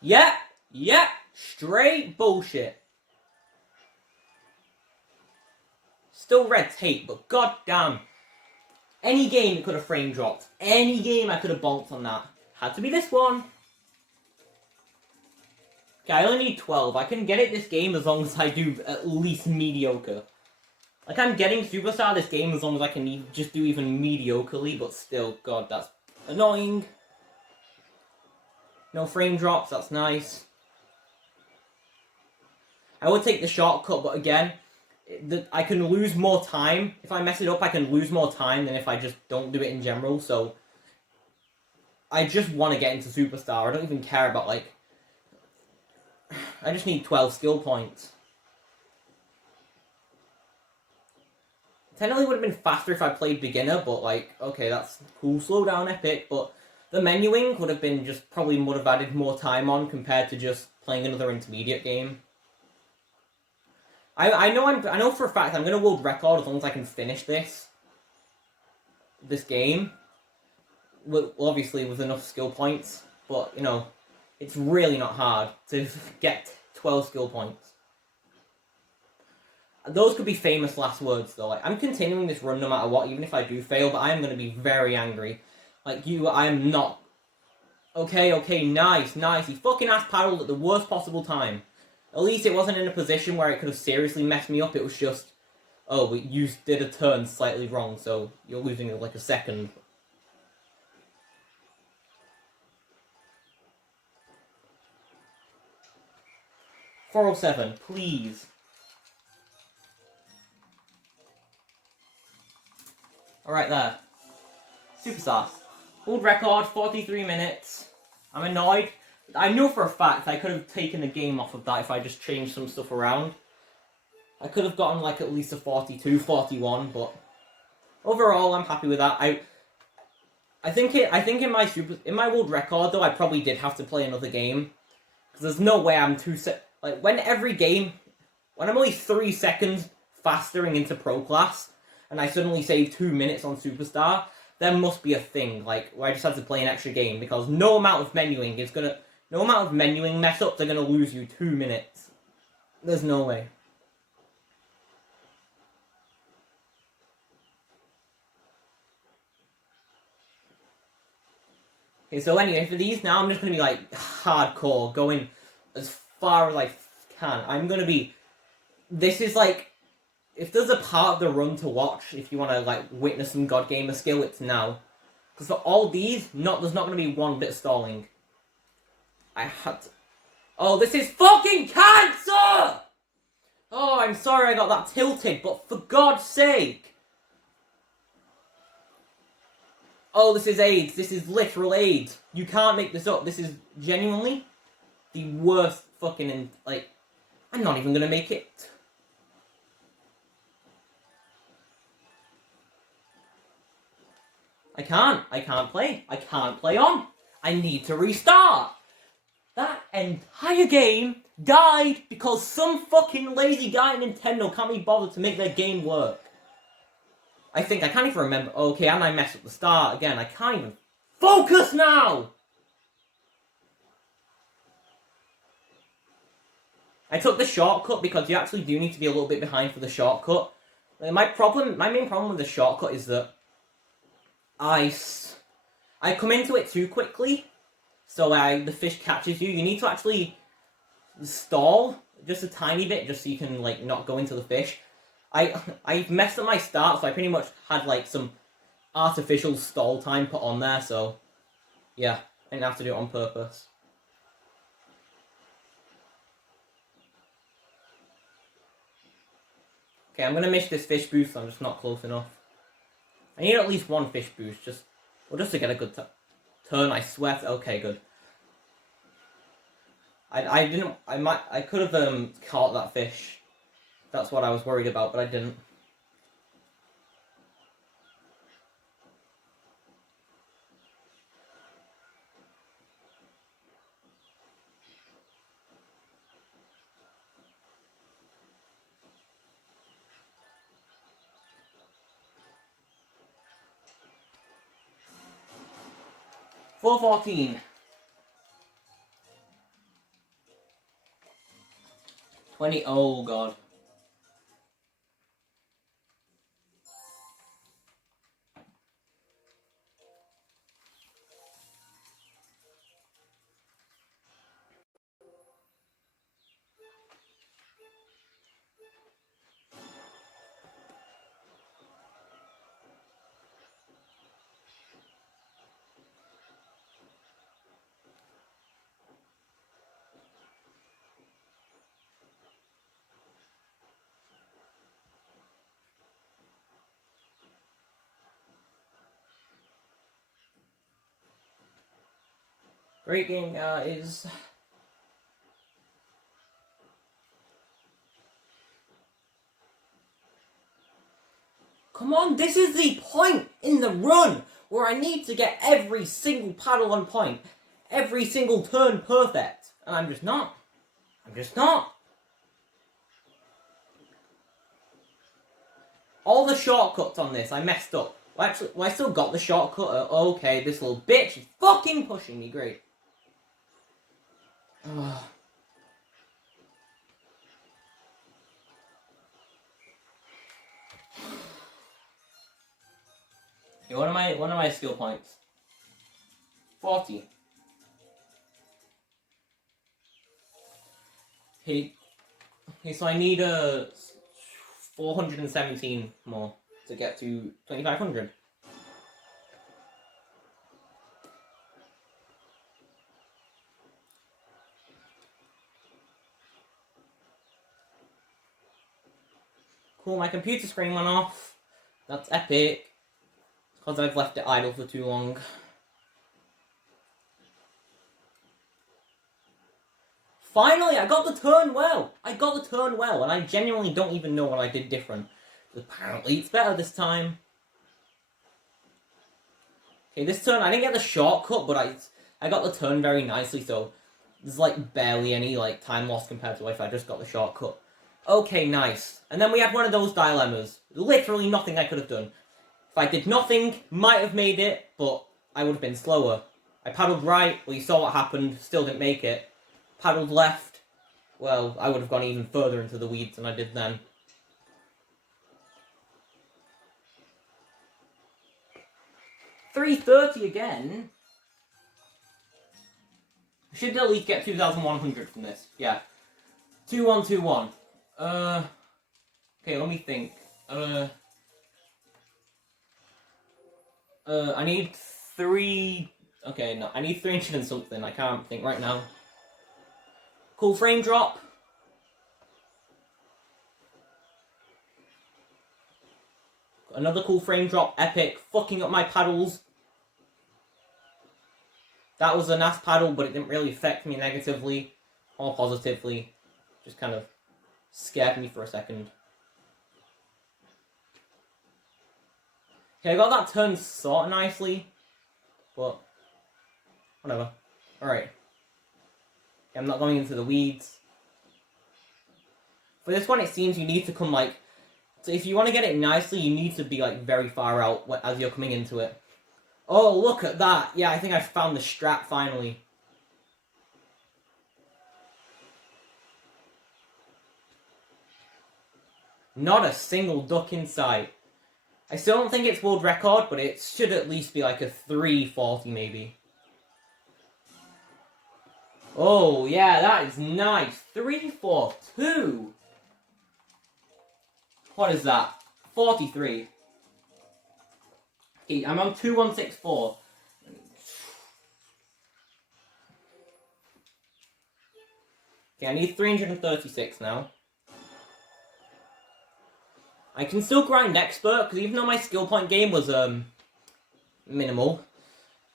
Yep, straight bullshit. Still red tape, but goddamn. Any game it could have frame dropped. Any game I could have bonked on that. Had to be this one. Okay, I only need 12. I can get it this game as long as I do at least mediocre. Like, I'm getting Superstar this game as long as I can just do even mediocrely, but still, god, that's annoying. No frame drops, that's nice. I would take the shortcut, but again, I can lose more time. If I mess it up, I can lose more time than if I just don't do it in general, so I just want to get into Superstar. I don't even care about, like... I just need 12 skill points. Technically, it would have been faster if I played beginner, but, like, okay, that's cool. Slow down, epic, but the menuing would have been just probably would have added more time on compared to just playing another intermediate game. I know for a fact I'm gonna world record as long as I can finish this game. Well, obviously with enough skill points, but you know, it's really not hard to get 12 skill points. Those could be famous last words though. Like, I'm continuing this run no matter what, even if I do fail, but I am gonna be very angry. Like I am not. Okay, nice. He fucking ass paddled at the worst possible time. At least it wasn't in a position where it could have seriously messed me up. It was just, oh, you did a turn slightly wrong, so you're losing like a second. $407, please. Alright, there. Superstar. World record, 43 minutes. I'm annoyed. I know for a fact I could have taken the game off of that if I just changed some stuff around. I could have gotten like at least a 42, 41, but overall I'm happy with that. I think in my world record though I probably did have to play another game because there's no way I'm when I'm only 3 seconds fastering into pro class and I suddenly save 2 minutes on Superstar, there must be a thing like where I just have to play an extra game because no amount of menuing mess ups are gonna lose you 2 minutes. There's no way. Okay, so anyway, for these now, I'm just going to be, like, hardcore, going as far as I can. I'm going to be... This is, like... If there's a part of the run to watch, if you want to, like, witness some God Gamer skill, it's now. Because for all these, there's not going to be one bit of stalling. I had to... Oh, this is fucking cancer! Oh, I'm sorry I got that tilted, but for God's sake! Oh, this is AIDS. This is literal AIDS. You can't make this up. This is genuinely the worst fucking... I'm not even gonna make it. I can't play. I can't play on. I need to restart. That entire game died because some fucking lazy guy at Nintendo can't be bothered to make their game work. I can't even remember. Okay, and I messed up the start again. I can't even focus now! I took the shortcut because you actually do need to be a little bit behind for the shortcut. My main problem with the shortcut is that I come into it too quickly, so the fish catches you. You need to actually stall just a tiny bit just so you can like not go into the fish. I messed up my start, so I pretty much had like some artificial stall time put on there, so yeah, I didn't have to do it on purpose. Okay, I'm gonna miss this fish boost, I'm just not close enough. I need at least one fish boost, just to get a good turn, I swear. Okay, good. I could have caught that fish. That's what I was worried about, but I didn't. $414. 20. Oh god. Great game is... Come on, this is the point in the run where I need to get every single paddle on point. Every single turn perfect. And I'm just not. I'm just not. All the shortcuts on this, I messed up. Well, actually, I still got the shortcut. Okay, this little bitch is fucking pushing me. Great. Okay, what are my skill points? 40. Okay, so I need 417 more to get to 2500. Cool, my computer screen went off. That's epic. Because I've left it idle for too long. Finally, I got the turn well! I got the turn well, and I genuinely don't even know what I did different. Apparently, it's better this time. Okay, this turn, I didn't get the shortcut, but I got the turn very nicely, so there's like barely any like time loss compared to if I just got the shortcut. Okay, nice. And then we had one of those dilemmas. Literally nothing I could have done. If I did nothing, might have made it, but I would have been slower. I paddled right, well you saw what happened, still didn't make it. Paddled left, well, I would have gone even further into the weeds than I did then. $330 again? I should at least get 2,100 from this, yeah. 2121. Okay, let me think. I need 3... Okay, no, I need 300 and something. I can't think right now. Cool frame drop. Another cool frame drop. Epic. Fucking up my paddles. That was a nice paddle, but it didn't really affect me negatively or positively. Just kind of scared me for a second. Okay, I got that turn sort of nicely, but whatever. Alright. Okay, I'm not going into the weeds. For this one, it seems you need to come like... So if you want to get it nicely, you need to be like very far out as you're coming into it. Oh, look at that! Yeah, I think I found the strat finally. Not a single duck in sight. I still don't think it's world record, but it should at least be like a 340 maybe. Oh, yeah, that is nice. 342. What is that? 43. Okay, I'm on 2164. Okay, I need 336 now. I can still grind expert, because even though my skill point game was, minimal,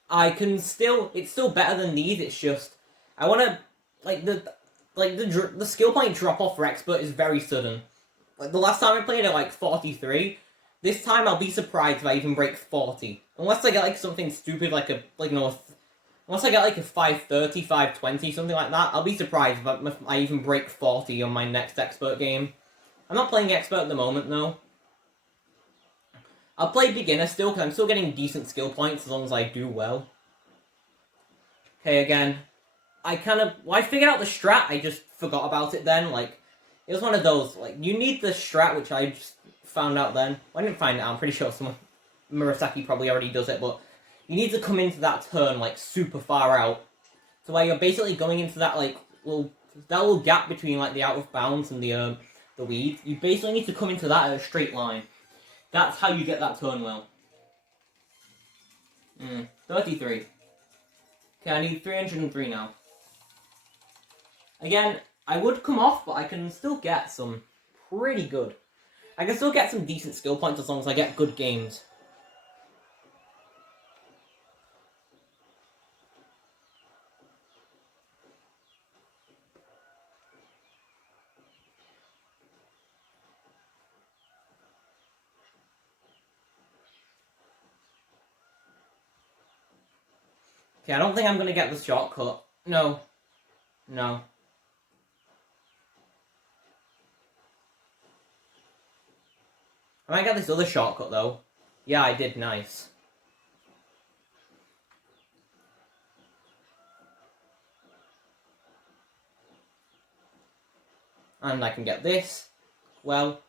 I can still, it's still better than these, it's just, I want to, the skill point drop off for expert is very sudden. Like, the last time I played at, like, 43, this time I'll be surprised if I even break 40. Unless I get, like, something stupid, like unless I get, like, a 530, 520, something like that, I'll be surprised if I even break 40 on my next expert game. I'm not playing expert at the moment, though. I'll play beginner still, because I'm still getting decent skill points as long as I do well. Okay, again. I figured out the strat, I just forgot about it then, like... It was one of those, like, you need the strat, which I just found out then. Well, I didn't find it out, I'm pretty sure someone, Murasaki probably already does it, but you need to come into that turn, like, super far out. So where you're basically going into that, like, little gap between, like, the out of bounds and the weed. You basically need to come into that at a straight line. That's how you get that turn well. 33. Okay, I need 303 now. Again, I would come off, but I can still get some pretty good. I can still get some decent skill points as long as I get good games. Okay, I don't think I'm gonna get the shortcut. No. No. I might get this other shortcut, though. Yeah, I did. Nice. And I can get this. Well.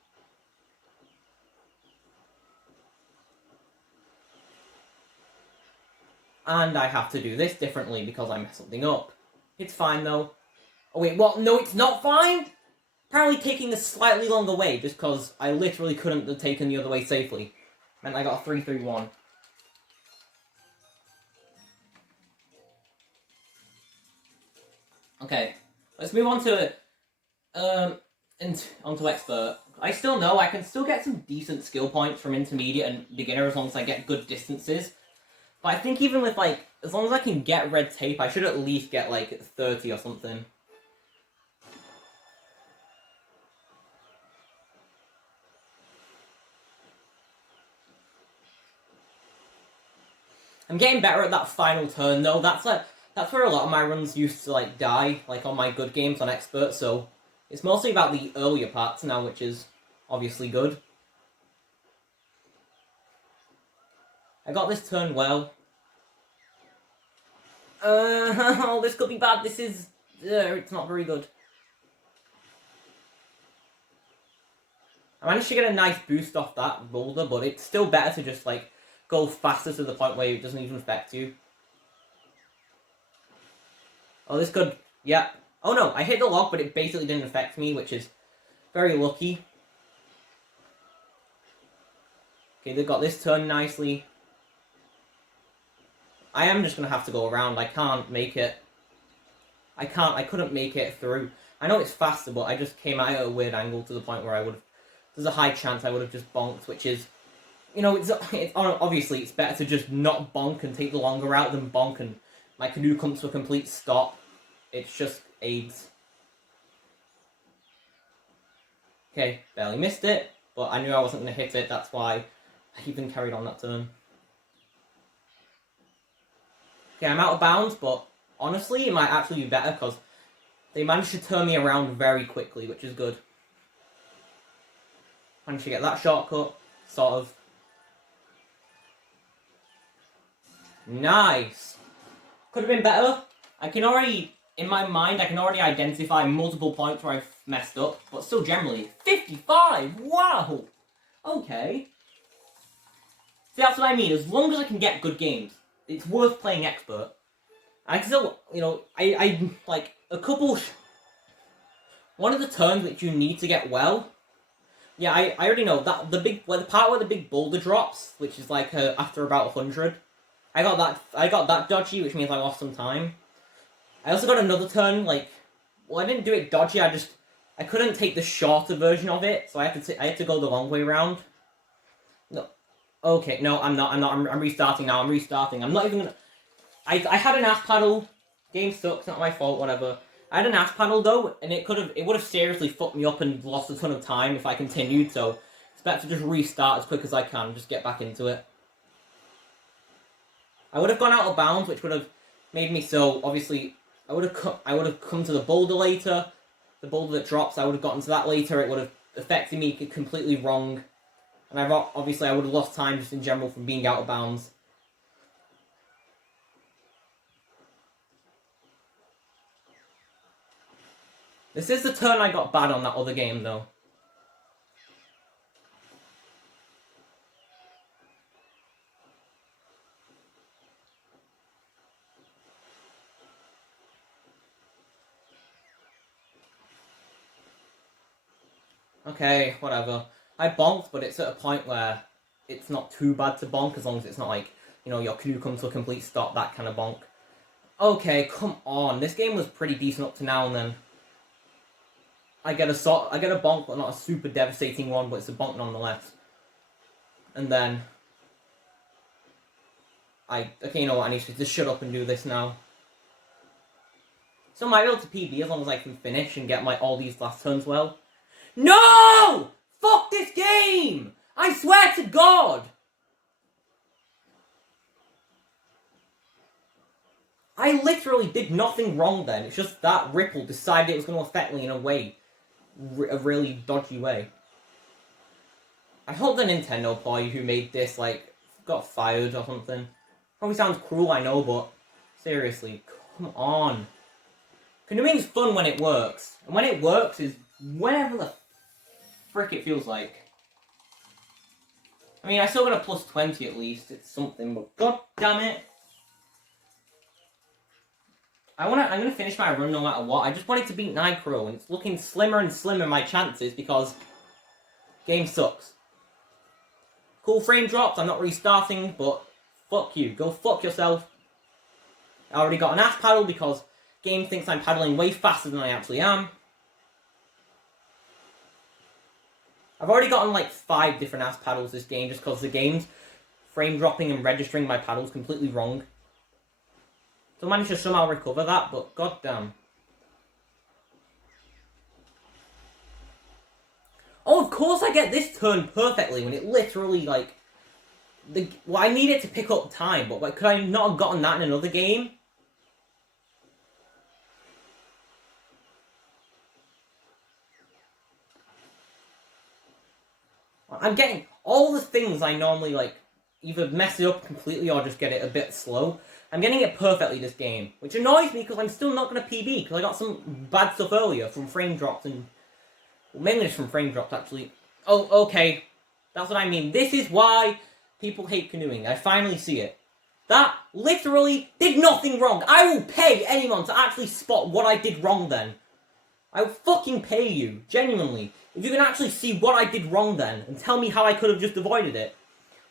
And I have to do this differently because I messed something up. It's fine, though. Oh, wait, what? No, it's not fine? Apparently taking the slightly longer way, just because I literally couldn't have taken the other way safely. Meant I got a 3-3-1. Okay, let's move on to onto expert. I still know I can still get some decent skill points from intermediate and beginner as long as I get good distances. But I think even with, like, as long as I can get red tape, I should at least get, like, 30 or something. I'm getting better at that final turn, though. That's where a lot of my runs used to, like, die, like, on my good games on expert, so it's mostly about the earlier parts now, which is obviously good. I got this turn well. Oh, this could be bad. This is... it's not very good. I managed to get a nice boost off that boulder, but it's still better to just, like, go faster to the point where it doesn't even affect you. Oh, this could... yeah. Oh no, I hit the log, but it basically didn't affect me, which is very lucky. Okay, they got this turn nicely. I am just going to have to go around. I can't make it. I couldn't make it through. I know it's faster, but I just came out at a weird angle to the point where I would have... there's a high chance I would have just bonked, which is... you know, it's obviously it's better to just not bonk and take the longer route than bonk and my canoe comes to a complete stop. It's just aids. Okay, barely missed it, but I knew I wasn't going to hit it, that's why I even carried on that turn. Okay, I'm out of bounds, but honestly, it might actually be better because they managed to turn me around very quickly, which is good. Managed to get that shortcut, sort of. Nice! Could have been better. I can already, in my mind, I can already identify multiple points where I've messed up, but still generally, 55! Wow! Okay. See, that's what I mean. As long as I can get good games, it's worth playing expert. I can still, you know, I like, a couple... one of the turns which you need to get well... yeah, I already know that the part where the big boulder drops, which is like after about 100. I got that dodgy, which means I lost some time. I also got another turn, like, well, I didn't do it dodgy. I couldn't take the shorter version of it, so I had to go the long way around. No, okay, no, I'm not. I'm restarting now. I'm not even gonna. I had an ass paddle. Game sucks. Not my fault. Whatever. I had an ass paddle though, and it would have seriously fucked me up and lost a ton of time if I continued. So it's better to just restart as quick as I can, just get back into it. I would have gone out of bounds, which would have made me so obviously I would have come to the boulder later. The boulder that drops, I would have gotten to that later. It would have affected me completely wrong, and obviously I would have lost time just in general from being out of bounds. This is the turn I got bad on that other game, though. Okay, whatever. I bonked, but it's at a point where it's not too bad to bonk, as long as it's not like, you know, your canoe comes to a complete stop, that kind of bonk. Okay, come on. This game was pretty decent up to now and then. I get a bonk, but not a super devastating one, but it's a bonk nonetheless. And then... Okay, you know what, I need to just shut up and do this now. So I might be able to PB as long as I can finish and get all these last turns well. No! Fuck this game! I swear to God! I literally did nothing wrong then. It's just that Ripple decided it was going to affect me in a way. A really dodgy way. I hope the Nintendo employee who made this, like, got fired or something. Probably sounds cruel, I know, but seriously, come on. Canoeing's fun when it works. And when it works is whenever the frick it feels like. I mean, I still got a plus 20 at least. It's something, but god damn it. I'm gonna finish my run no matter what. I just wanted to beat Nicro, and it's looking slimmer and slimmer my chances because game sucks. Cool frame drops, I'm not restarting, but fuck you. Go fuck yourself. I already got an ass paddle because game thinks I'm paddling way faster than I actually am. I've already gotten like 5 different ass paddles this game just because the game's frame dropping and registering my paddles completely wrong. So I managed to somehow recover that, but goddamn. Oh, of course I get this turn perfectly when it literally, like... Well, I need it to pick up time, but like, could I not have gotten that in another game? I'm getting all the things I normally, like, either mess it up completely or just get it a bit slow. I'm getting it perfectly this game, which annoys me because I'm still not going to PB, because I got some bad stuff earlier from frame drops and... Well, mainly just from frame drops, actually. Oh, okay. That's what I mean. This is why people hate canoeing. I finally see it. That literally did nothing wrong. I will pay anyone to actually spot what I did wrong then. I will fucking pay you, genuinely. If you can actually see what I did wrong then, and tell me how I could have just avoided it.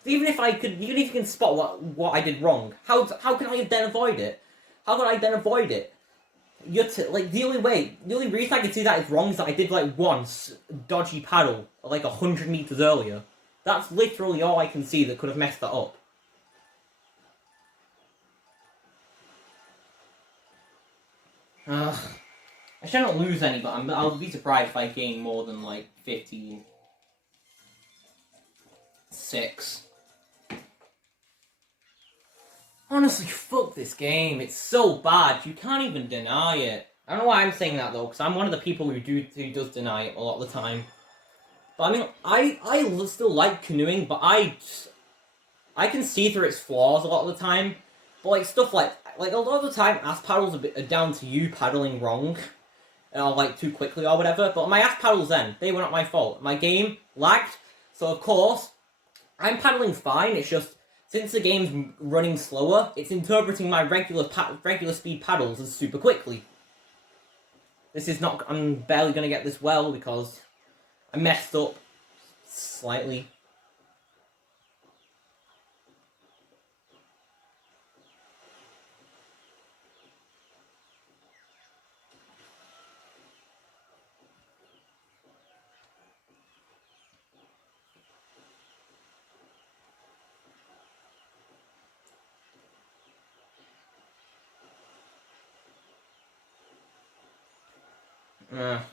Even if you can spot what I did wrong, how can I then avoid it? How could I then avoid it? Like, the only reason I can see that is wrong is that I did, like, once dodgy paddle, like, 100 meters earlier. That's literally all I can see that could have messed that up. I shouldn't lose any, but I'll be surprised if I gain more than, like, 56. Honestly, fuck this game. It's so bad. You can't even deny it. I don't know why I'm saying that, though, because I'm one of the people who does deny it a lot of the time. But, I mean, I still like canoeing, but I can see through its flaws a lot of the time. But, like, stuff like a lot of the time, ass paddles are down to you paddling wrong. Or, like, too quickly or whatever. But my ass paddles then, they were not my fault. My game lagged, so of course, I'm paddling fine. It's just, since the game's running slower, it's interpreting my regular speed paddles as super quickly. This is not... I'm barely going to get this well because I messed up slightly.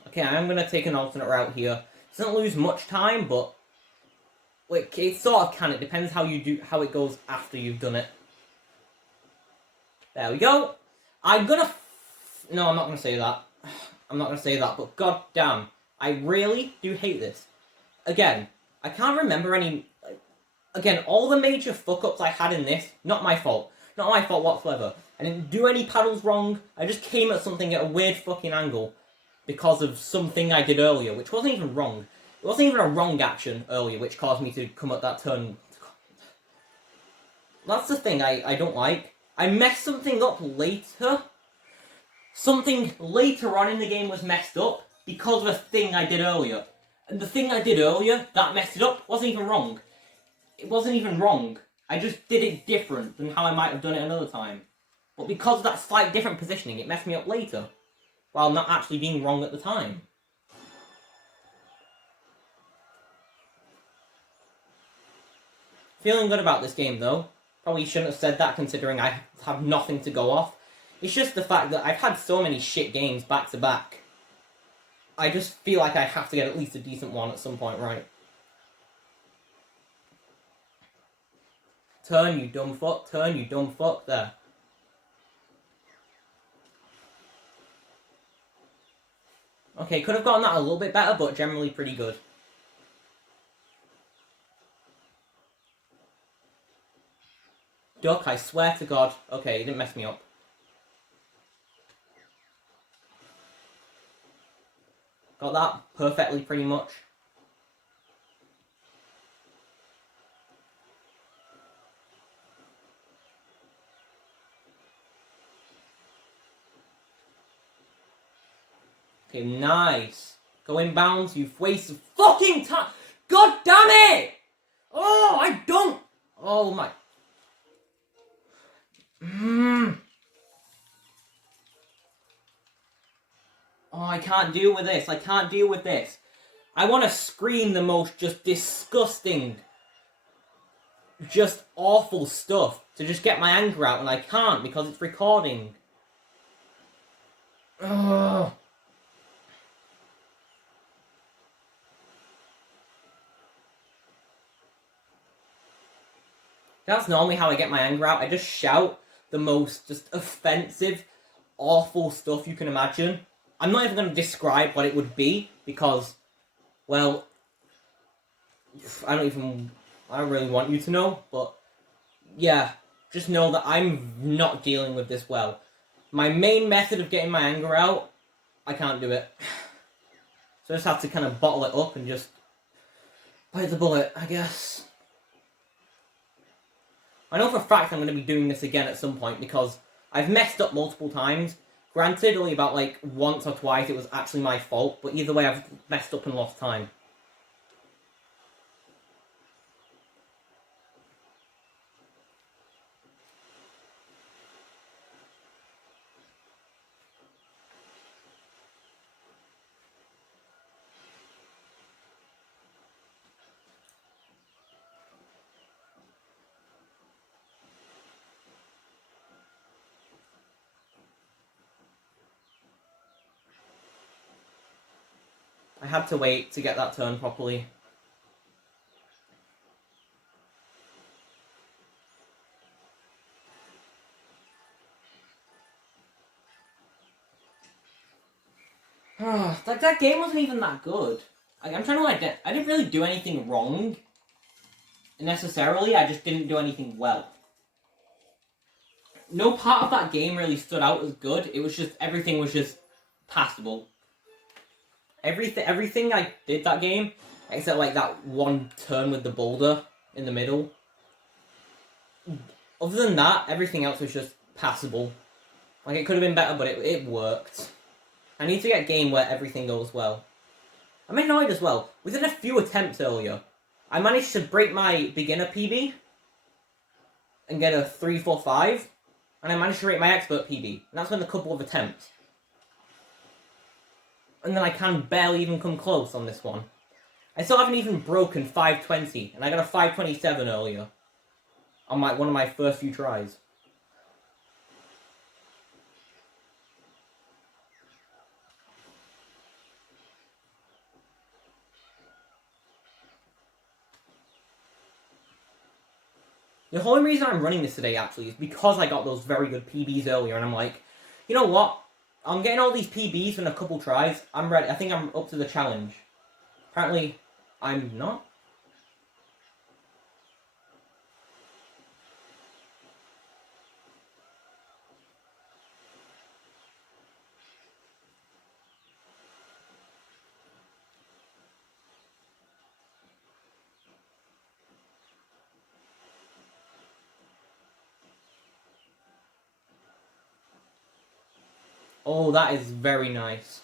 Okay, I'm going to take an alternate route here. It doesn't lose much time, but like, it sort of can. It depends how it goes after you've done it. There we go. No, I'm not going to say that. I'm not going to say that, but god damn, I really do hate this. Again, I can't remember any... Again, all the major fuck-ups I had in this, not my fault. Not my fault whatsoever. I didn't do any paddles wrong. I just came at something at a weird fucking angle. because of something I did earlier, which wasn't even wrong. It wasn't even a wrong action earlier, which caused me to come at that turn. That's the thing I don't like. I messed something up later. Something later on in the game was messed up because of a thing I did earlier. And the thing I did earlier that messed it up wasn't even wrong. It wasn't even wrong. I just did it different than how I might have done it another time. But because of that slight different positioning, it messed me up later, while not actually being wrong at the time. Feeling good about this game though. Probably shouldn't have said that considering I have nothing to go off. It's just the fact that I've had so many shit games back to back. I just feel like I have to get at least a decent one at some point, right? Turn, you dumb fuck. Turn, you dumb fuck. There. Okay, could have gotten that a little bit better, but generally pretty good. Duck, I swear to God. Okay, it didn't mess me up. Got that perfectly, pretty much. Okay, nice. Go inbounds, you've wasted fucking time. God damn it! Oh, I don't. Oh my. Oh, I can't deal with this. I can't deal with this. I want to scream the most just disgusting, just awful stuff to just get my anger out, and I can't because it's recording. Ugh. That's normally how I get my anger out. I just shout the most just offensive, awful stuff you can imagine. I'm not even going to describe what it would be because, well, I don't really want you to know, but yeah, just know that I'm not dealing with this well. My main method of getting my anger out, I can't do it. So I just have to kind of bottle it up and just bite the bullet, I guess. I know for a fact I'm going to be doing this again at some point because I've messed up multiple times. Granted, only about like once or twice it was actually my fault, but either way I've messed up and lost time. I had to wait to get that turn properly. That game wasn't even that good. I'm trying to like, I didn't really do anything wrong. Necessarily, I just didn't do anything well. No part of that game really stood out as good. It was just, everything was just passable. Everything I did that game, except like that one turn with the boulder in the middle. Other than that, everything else was just passable. Like, it could have been better, but it worked. I need to get a game where everything goes well. I'm annoyed as well. Within a few attempts earlier, I managed to break my beginner PB and get a 345, and I managed to break my expert PB, and that's within a couple of attempts. And then I can barely even come close on this one. I still haven't even broken 520, and I got a 527 earlier on one of my first few tries. The only reason I'm running this today, actually, is because I got those very good PBs earlier, and I'm like, you know what? I'm getting all these PBs in a couple tries. I'm ready. I think I'm up to the challenge. Apparently, I'm not. Oh, that is very nice.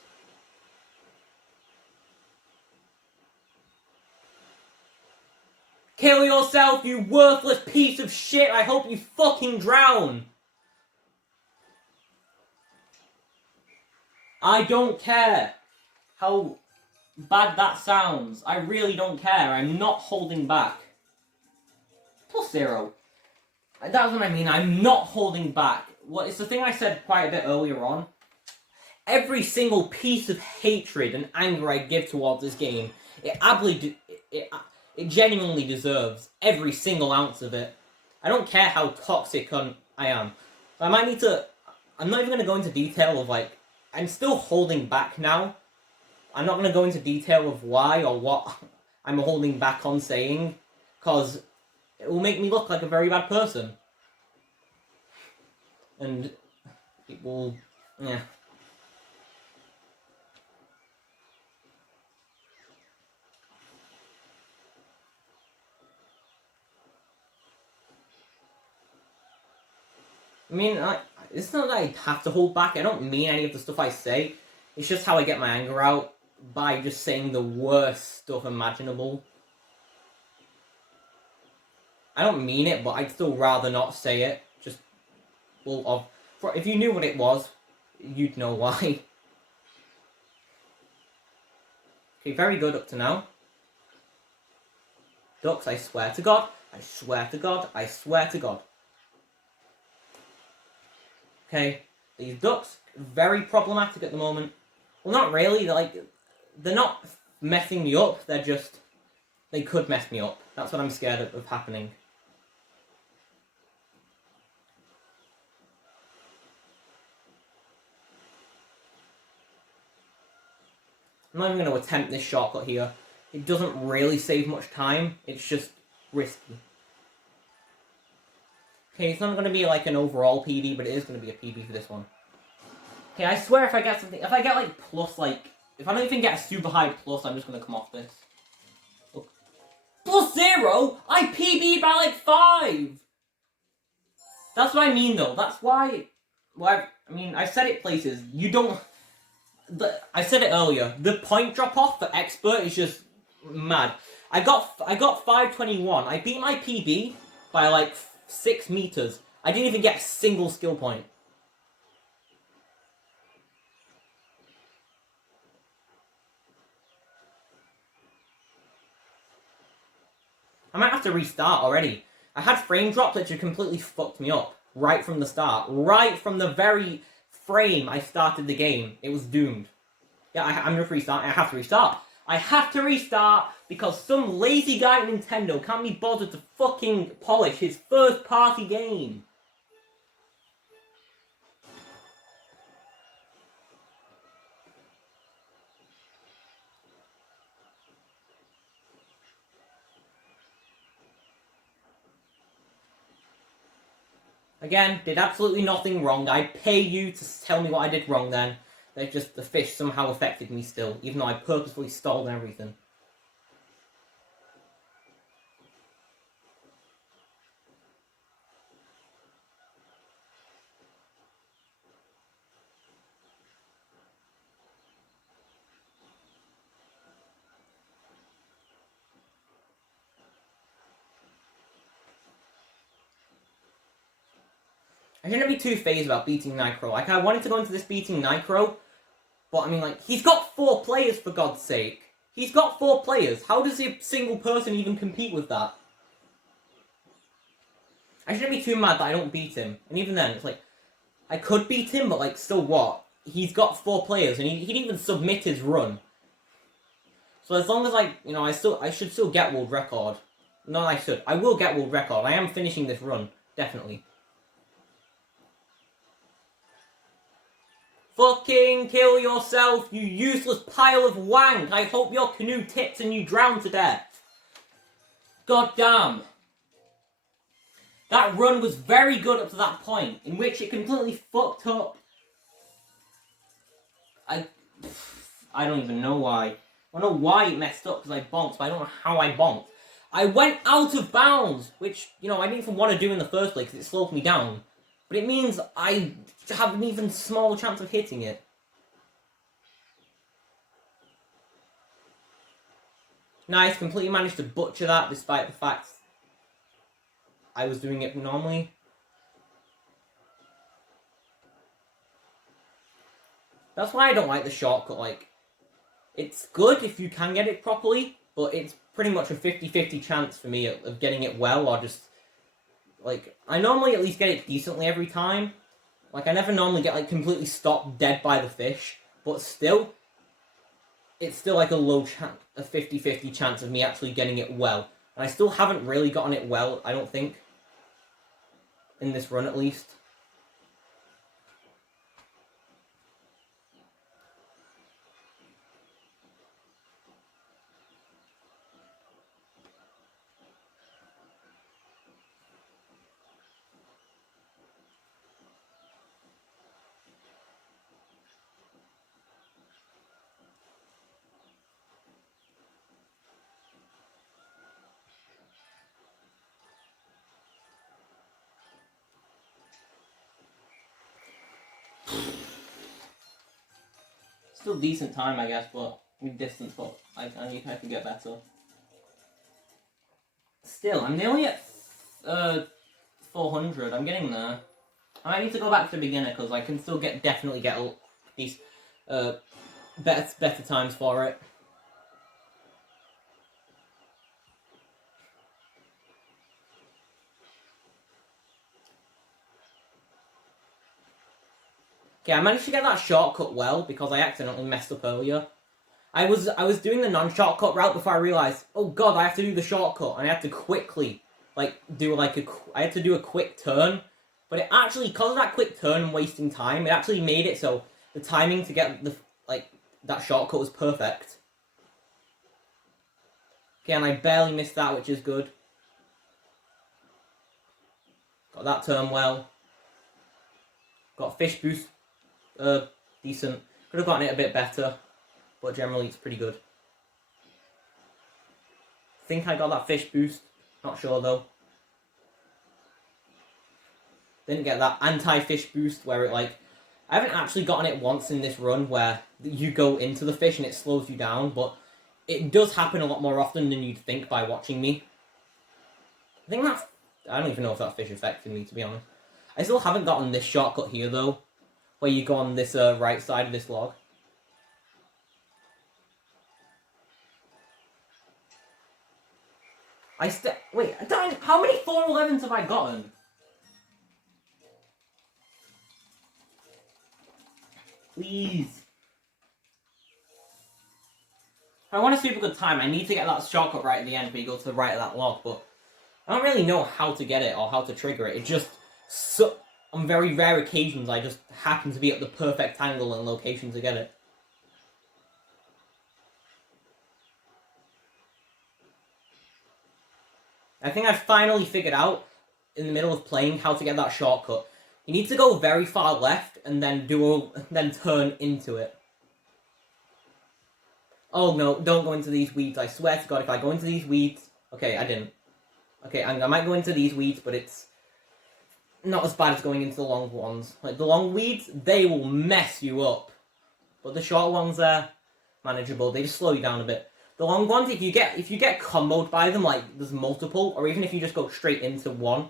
Kill yourself, you worthless piece of shit! I hope you fucking drown! I don't care how bad that sounds. I really don't care. I'm not holding back. +0. That's what I mean. I'm not holding back. Well, it's the thing I said quite a bit earlier on. Every single piece of hatred and anger I give towards this game, it genuinely deserves every single ounce of it. I don't care how toxic I am. I might need to... I'm not even going to go into detail of, like... I'm still holding back now. I'm not going to go into detail of why or what I'm holding back on saying, because it will make me look like a very bad person. And it will... yeah. I mean, it's not that I have to hold back. I don't mean any of the stuff I say. It's just how I get my anger out by just saying the worst stuff imaginable. I don't mean it, but I'd still rather not say it. Just, well, if you knew what it was, you'd know why. Okay, very good up to now. Ducks, I swear to God. I swear to God. I swear to God. Okay, these ducks, very problematic at the moment. Well, not really, they're not messing me up, they could mess me up. That's what I'm scared of happening. I'm not even going to attempt this shortcut here. It doesn't really save much time, it's just risky. Okay, it's not going to be like an overall PB, but it is going to be a PB for this one. Okay, I swear if I get something... If I get, like, plus, like... If I don't even get a super high plus, I'm just going to come off this. Look. +0? I PB'd by, like, 5! That's what I mean, though. That's why... Well, I mean, I've said it places. You don't... I said it earlier. The point drop-off for Expert is just mad. I got 521. I beat my PB by, like... 6 meters. I didn't even get a single skill point. I might have to restart already. I had frame drops that just completely fucked me up. Right from the start. Right from the very frame I started the game. It was doomed. Yeah, I'm just restarting. I have to restart. I have to restart because some lazy guy at Nintendo can't be bothered to fucking polish his first-party game. Again, did absolutely nothing wrong. I pay you to tell me what I did wrong then. The fish somehow affected me still, even though I purposefully stalled everything. I shouldn't be too phased about beating Nicro. Like, I wanted to go into this beating Nicro, but I mean, like, he's got 4 players, for God's sake. He's got 4 players. How does a single person even compete with that? I shouldn't be too mad that I don't beat him. And even then, it's like, I could beat him, but, like, still what? He's got 4 players, and he didn't even submit his run. So as long as, like, you know, I should still get world record. No, I should. I will get world record. I am finishing this run. Definitely. Fucking kill yourself, you useless pile of wank! I hope your canoe tips and you drown to death. God damn. That run was very good up to that point, in which it completely fucked up. I don't even know why. I don't know why it messed up, because I bonked, but I don't know how I bonked. I went out of bounds, which, you know, I didn't even want to do in the first place, because it slowed me down. but it means I have an even smaller chance of hitting it. Nice, completely managed to butcher that despite the fact I was doing it normally. That's why I don't like the shortcut, like, it's good if you can get it properly, but it's pretty much a 50-50 chance for me of getting it well, or just, like, I normally at least get it decently every time. Like, I never normally get, like, completely stopped dead by the fish, but still, it's still, like, a low chance, a 50-50 chance of me actually getting it well. And I still haven't really gotten it well, I don't think, in this run at least. Still decent time, I guess, but with distance, but I can get better. Still, I'm nearly at 400. I'm getting there. I might need to go back to beginner because I can still definitely get these better times for it. Okay, I managed to get that shortcut well because I accidentally messed up earlier. I was doing the non-shortcut route before I realized, oh god, I have to do the shortcut, and I have to quickly I had to do a quick turn, but it actually, because of that quick turn and wasting time, it actually made it so the timing to get that shortcut was perfect. Okay, and I barely missed that, which is good. Got that turn well. Got fish boost. Decent. Could have gotten it a bit better, but generally it's pretty good. Think I got that fish boost. Not sure though. Didn't get that anti-fish boost where it I haven't actually gotten it once in this run where you go into the fish and it slows you down, but it does happen a lot more often than you'd think by watching me. I don't even know if that fish affected me, to be honest. I still haven't gotten this shortcut here though, where you go on this right side of this log. Wait, how many 411s have I gotten? Please. If I want a super good time, I need to get that shortcut right at the end where you go to the right of that log, but I don't really know how to get it or how to trigger it. It just, on very rare occasions, I just happen to be at the perfect angle and location to get it. I think I've finally figured out, in the middle of playing, how to get that shortcut. You need to go very far left and then then turn into it. Oh no, don't go into these weeds. I swear to god, if I go into these weeds... Okay, I didn't. Okay, I might go into these weeds, but it's not as bad as going into the long ones. Like, the long weeds, they will mess you up. But the short ones are manageable. They just slow you down a bit. The long ones, if you get comboed by them, like, there's multiple, or even if you just go straight into one,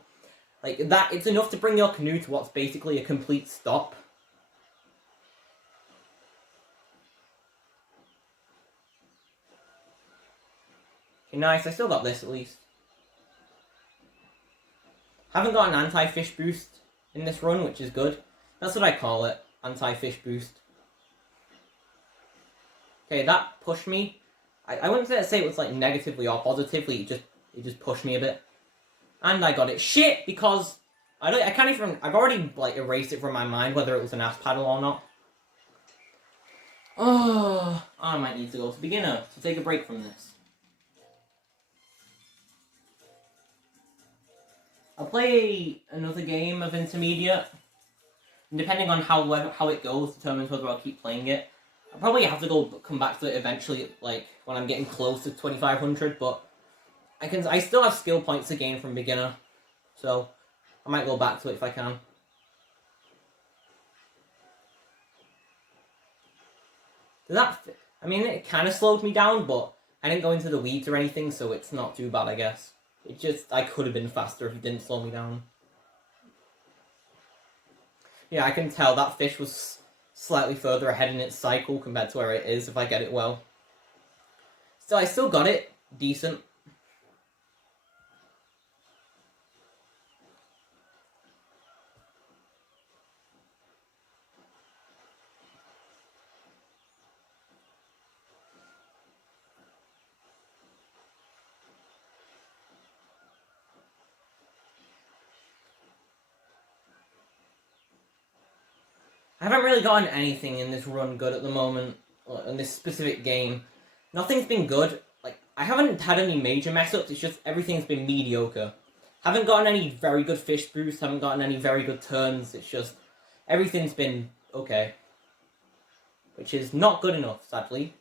like, that, it's enough to bring your canoe to what's basically a complete stop. Okay, nice, I still got this at least. Haven't got an anti-fish boost in this run, which is good. That's what I call it, anti-fish boost. Okay, that pushed me. I wouldn't say it was like negatively or positively, it just pushed me a bit. And I got it. Shit, because I can't even, I've already like erased it from my mind whether it was an ass paddle or not. Oh, I might need to go to beginner to take a break from this. I'll play another game of intermediate. And depending on how it goes determines whether I'll keep playing it. I'll probably have to come back to it eventually, like when I'm getting close to 2500, but I still have skill points to gain from beginner, so I might go back to it if I can. I mean, it kind of slowed me down, but I didn't go into the weeds or anything, so it's not too bad, I guess. It just, I could have been faster if it didn't slow me down. Yeah, I can tell that fish was slightly further ahead in its cycle compared to where it is if I get it well. So I still got it decent. I haven't really gotten anything in this run good at the moment, in this specific game. Nothing's been good. Like, I haven't had any major mess-ups, it's just everything's been mediocre. Haven't gotten any very good fish boosts, haven't gotten any very good turns, it's just, everything's been okay. Which is not good enough, sadly.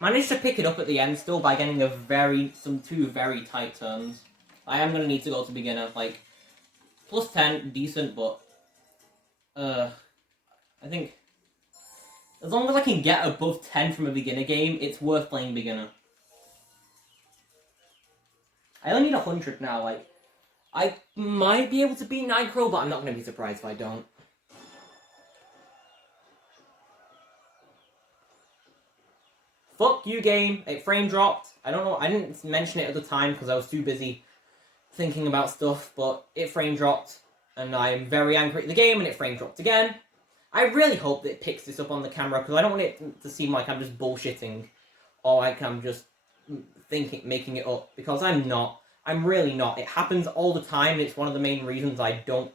Managed to pick it up at the end still by getting some two very tight turns. I am going to need to go to beginner, like, plus 10, decent, but, I think, as long as I can get above 10 from a beginner game, it's worth playing beginner. I only need 100 now, like, I might be able to beat Nicro, but I'm not going to be surprised if I don't. Fuck you, game. It frame dropped. I don't know, I didn't mention it at the time because I was too busy thinking about stuff, but it frame dropped, and I'm very angry at the game, and it frame dropped again. I really hope that it picks this up on the camera, because I don't want it to seem like I'm just bullshitting, or like I'm just making it up, because I'm not. I'm really not. It happens all the time, it's one of the main reasons I don't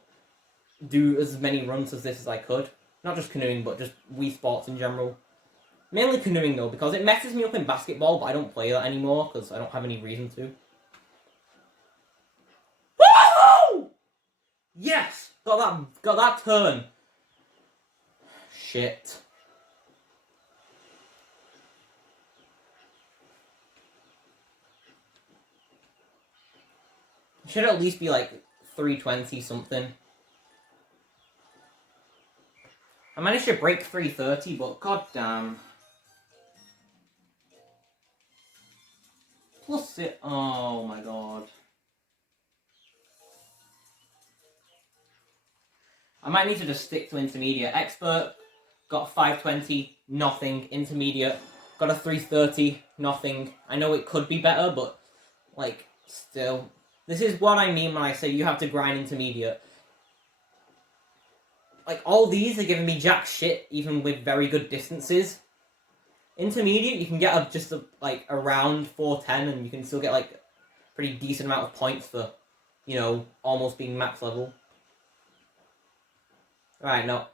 do as many runs as this as I could. Not just canoeing, but just Wii Sports in general. Mainly canoeing, though, because it messes me up in basketball, but I don't play that anymore, because I don't have any reason to. Woohoo! Yes! Got that turn. Shit. Should at least be like 320 something. I managed to break 330, but goddamn. Plus it. Oh my god. I might need to just stick to intermediate. Expert got 520, nothing. Intermediate got a 330, nothing. I know it could be better, but like still. This is what I mean when I say you have to grind intermediate. Like, all these are giving me jack shit, even with very good distances. Intermediate, you can get just around 410, and you can still get, like, a pretty decent amount of points for, you know, almost being max level. Alright, no.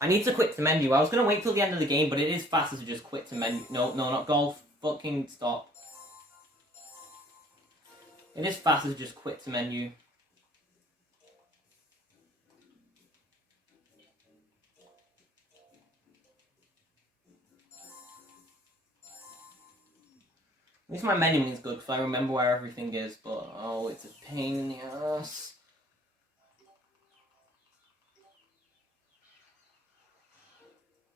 I need to quit the menu. I was going to wait till the end of the game, but it is faster to just quit the menu. No, not golf. Fucking stop. It is faster to just quit the menu. At least my menuing is good, because I remember where everything is, but oh, it's a pain in the ass.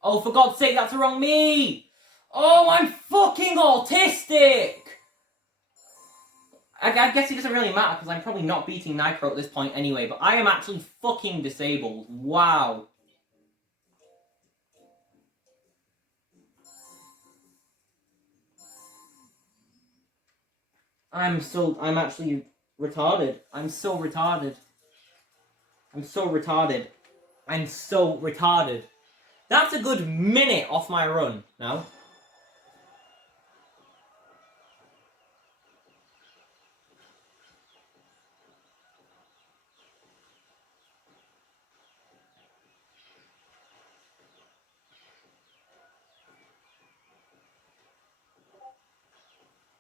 Oh, for God's sake, that's the wrong me! Oh, I'm fucking autistic! I guess it doesn't really matter, because I'm probably not beating Nicro at this point anyway, but I am actually fucking disabled. Wow. I'm actually retarded. I'm so retarded. I'm so retarded. I'm so retarded. That's a good minute off my run now.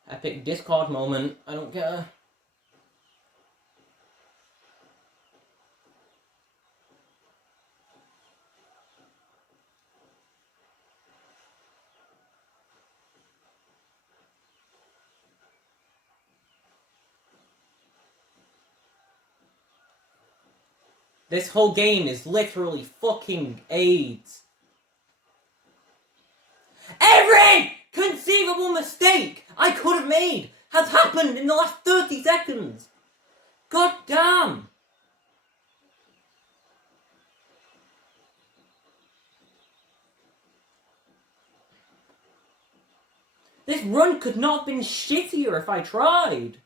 Epic Discord moment. I don't care. This whole game is literally fucking AIDS. Every conceivable mistake I could have made has happened in the last 30 seconds. God damn. This run could not have been shittier if I tried.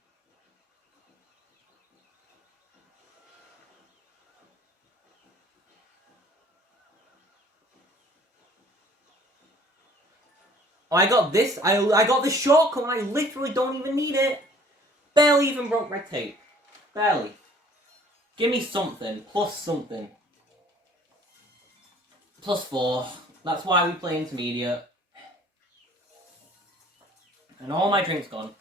Oh, I got this. I got the shortcut and I literally don't even need it. Barely even broke red tape. Barely. Give me something. Plus something. Plus 4. That's why we play intermediate. And all my drink's gone.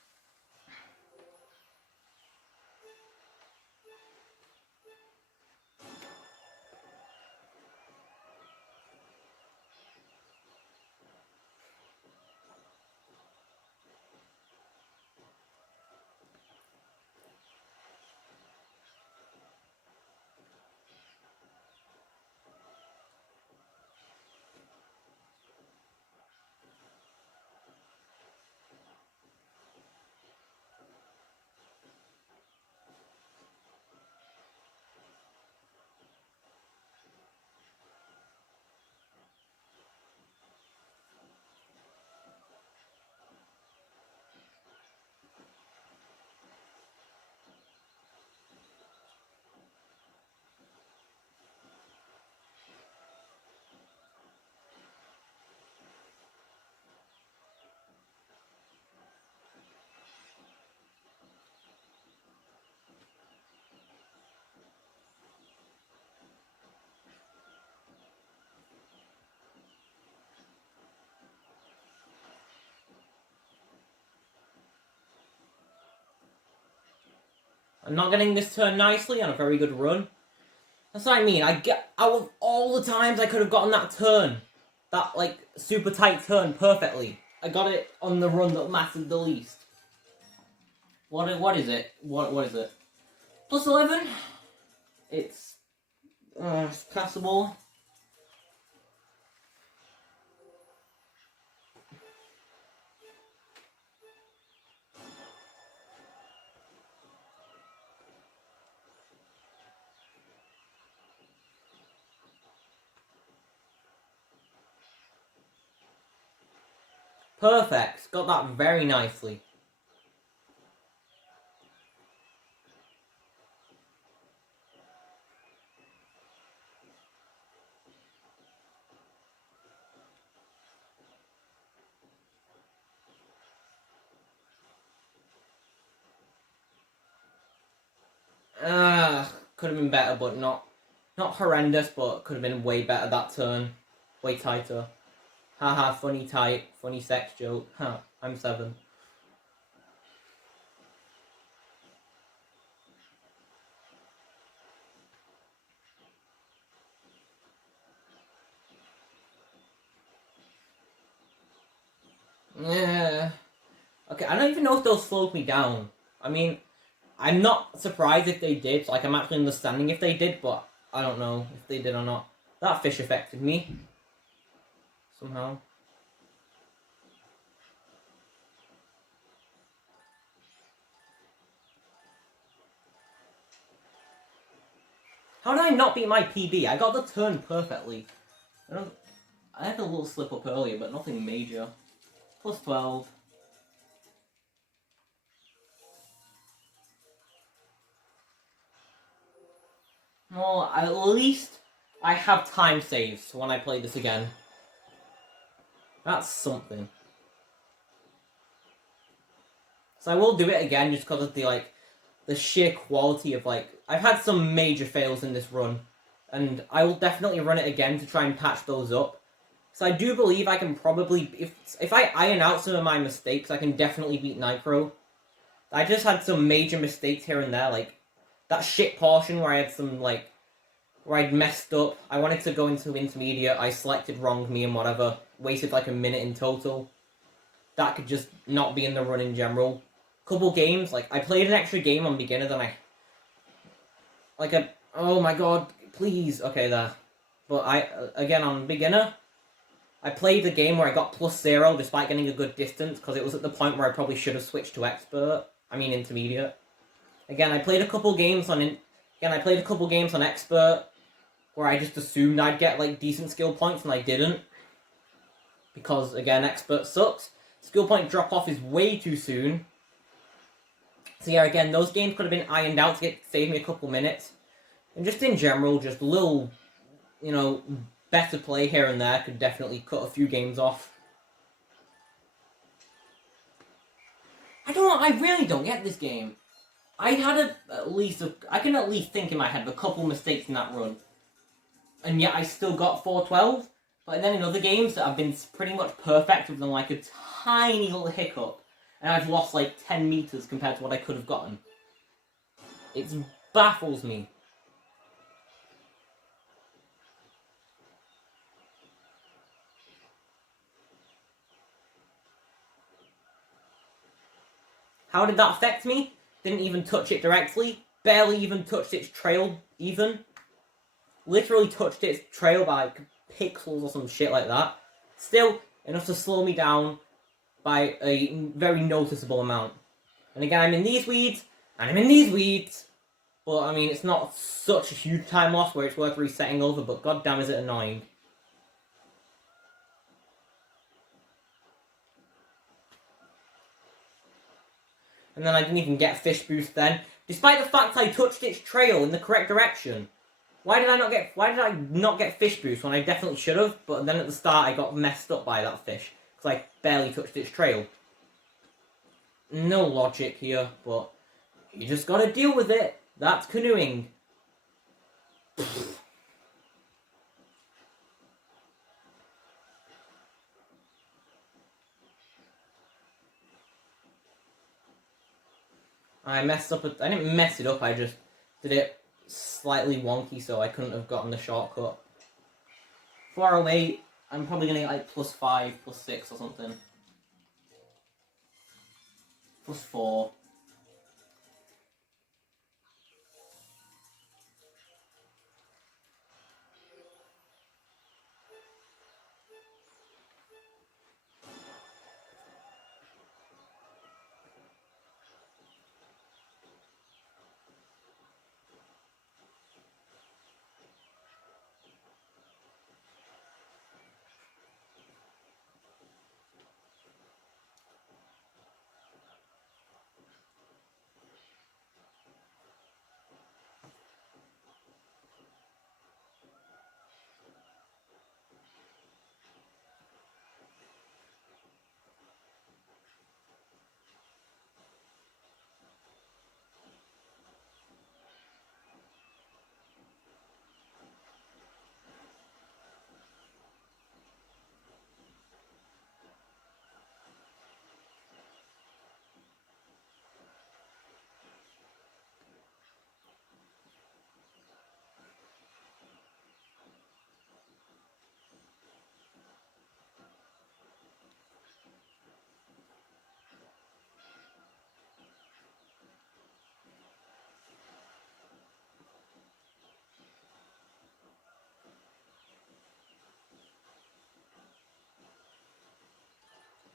I'm not getting this turn nicely on a very good run. That's what I mean. I get out of all the times I could have gotten that turn, that like super tight turn perfectly. I got it on the run that mattered the least. What is it? What is it? Plus 11. It's passable. Perfect. Got that very nicely. Could have been better, but not horrendous, but could have been way better that turn. Way tighter. Haha, funny tight, funny sex joke. Huh, I'm 7. Yeah. Okay, I don't even know if they'll slow me down. I mean, I'm not surprised if they did. Like, I'm actually understanding if they did, but I don't know if they did or not. That fish affected me. Somehow. How did I not beat my PB? I got the turn perfectly. I had a little slip up earlier, but nothing major. Plus 12. Well, at least I have time saves when I play this again. That's something. So I will do it again just because of the sheer quality of I've had some major fails in this run, and I will definitely run it again to try and patch those up. So I do believe I can probably, if I iron out some of my mistakes, I can definitely beat Nicro. I just had some major mistakes here and there, like that shit portion where I had some where I'd messed up. I wanted to go into intermediate, I selected wrong, me and whatever, wasted like a minute in total. That could just not be in the run in general. Couple games, I played an extra game on beginner, then oh my god, Please, okay, there. But again, I'm beginner. I played a game where I got +0 despite getting a good distance because it was at the point where I probably should have switched to expert. I mean intermediate. Again, I played a couple games on expert where I just assumed I'd get like decent skill points and I didn't. Because again, expert sucks. Skill point drop off is way too soon. So yeah, again, those games could have been ironed out to save me a couple minutes. And just in general, just little, better play here and there could definitely cut a few games off. I really don't get this game. I had I can at least think in my head of a couple mistakes in that run. And yet I still got 412. But then in other games that have been pretty much perfect with like a tiny little hiccup. And I've lost like 10 meters compared to what I could have gotten. It baffles me. How did that affect me? Didn't even touch it directly. Barely even touched its trail, even. Literally touched its trail by like pixels or some shit like that. Still, enough to slow me down by a very noticeable amount. And again, I'm in these weeds, and I'm in these weeds. But, I mean, it's not such a huge time loss where it's worth resetting over, but goddamn is it annoying. And then I didn't even get fish boost then, despite the fact I touched its trail in the correct direction. Why did I not get fish boost when I definitely should have? But then at the start I got messed up by that fish because I barely touched its trail. No logic here, but you just gotta deal with it. That's canoeing. I messed up. I didn't mess it up. I just did it slightly wonky, so I couldn't have gotten the shortcut. 408. I'm probably gonna get like +5, +6 or something. +4.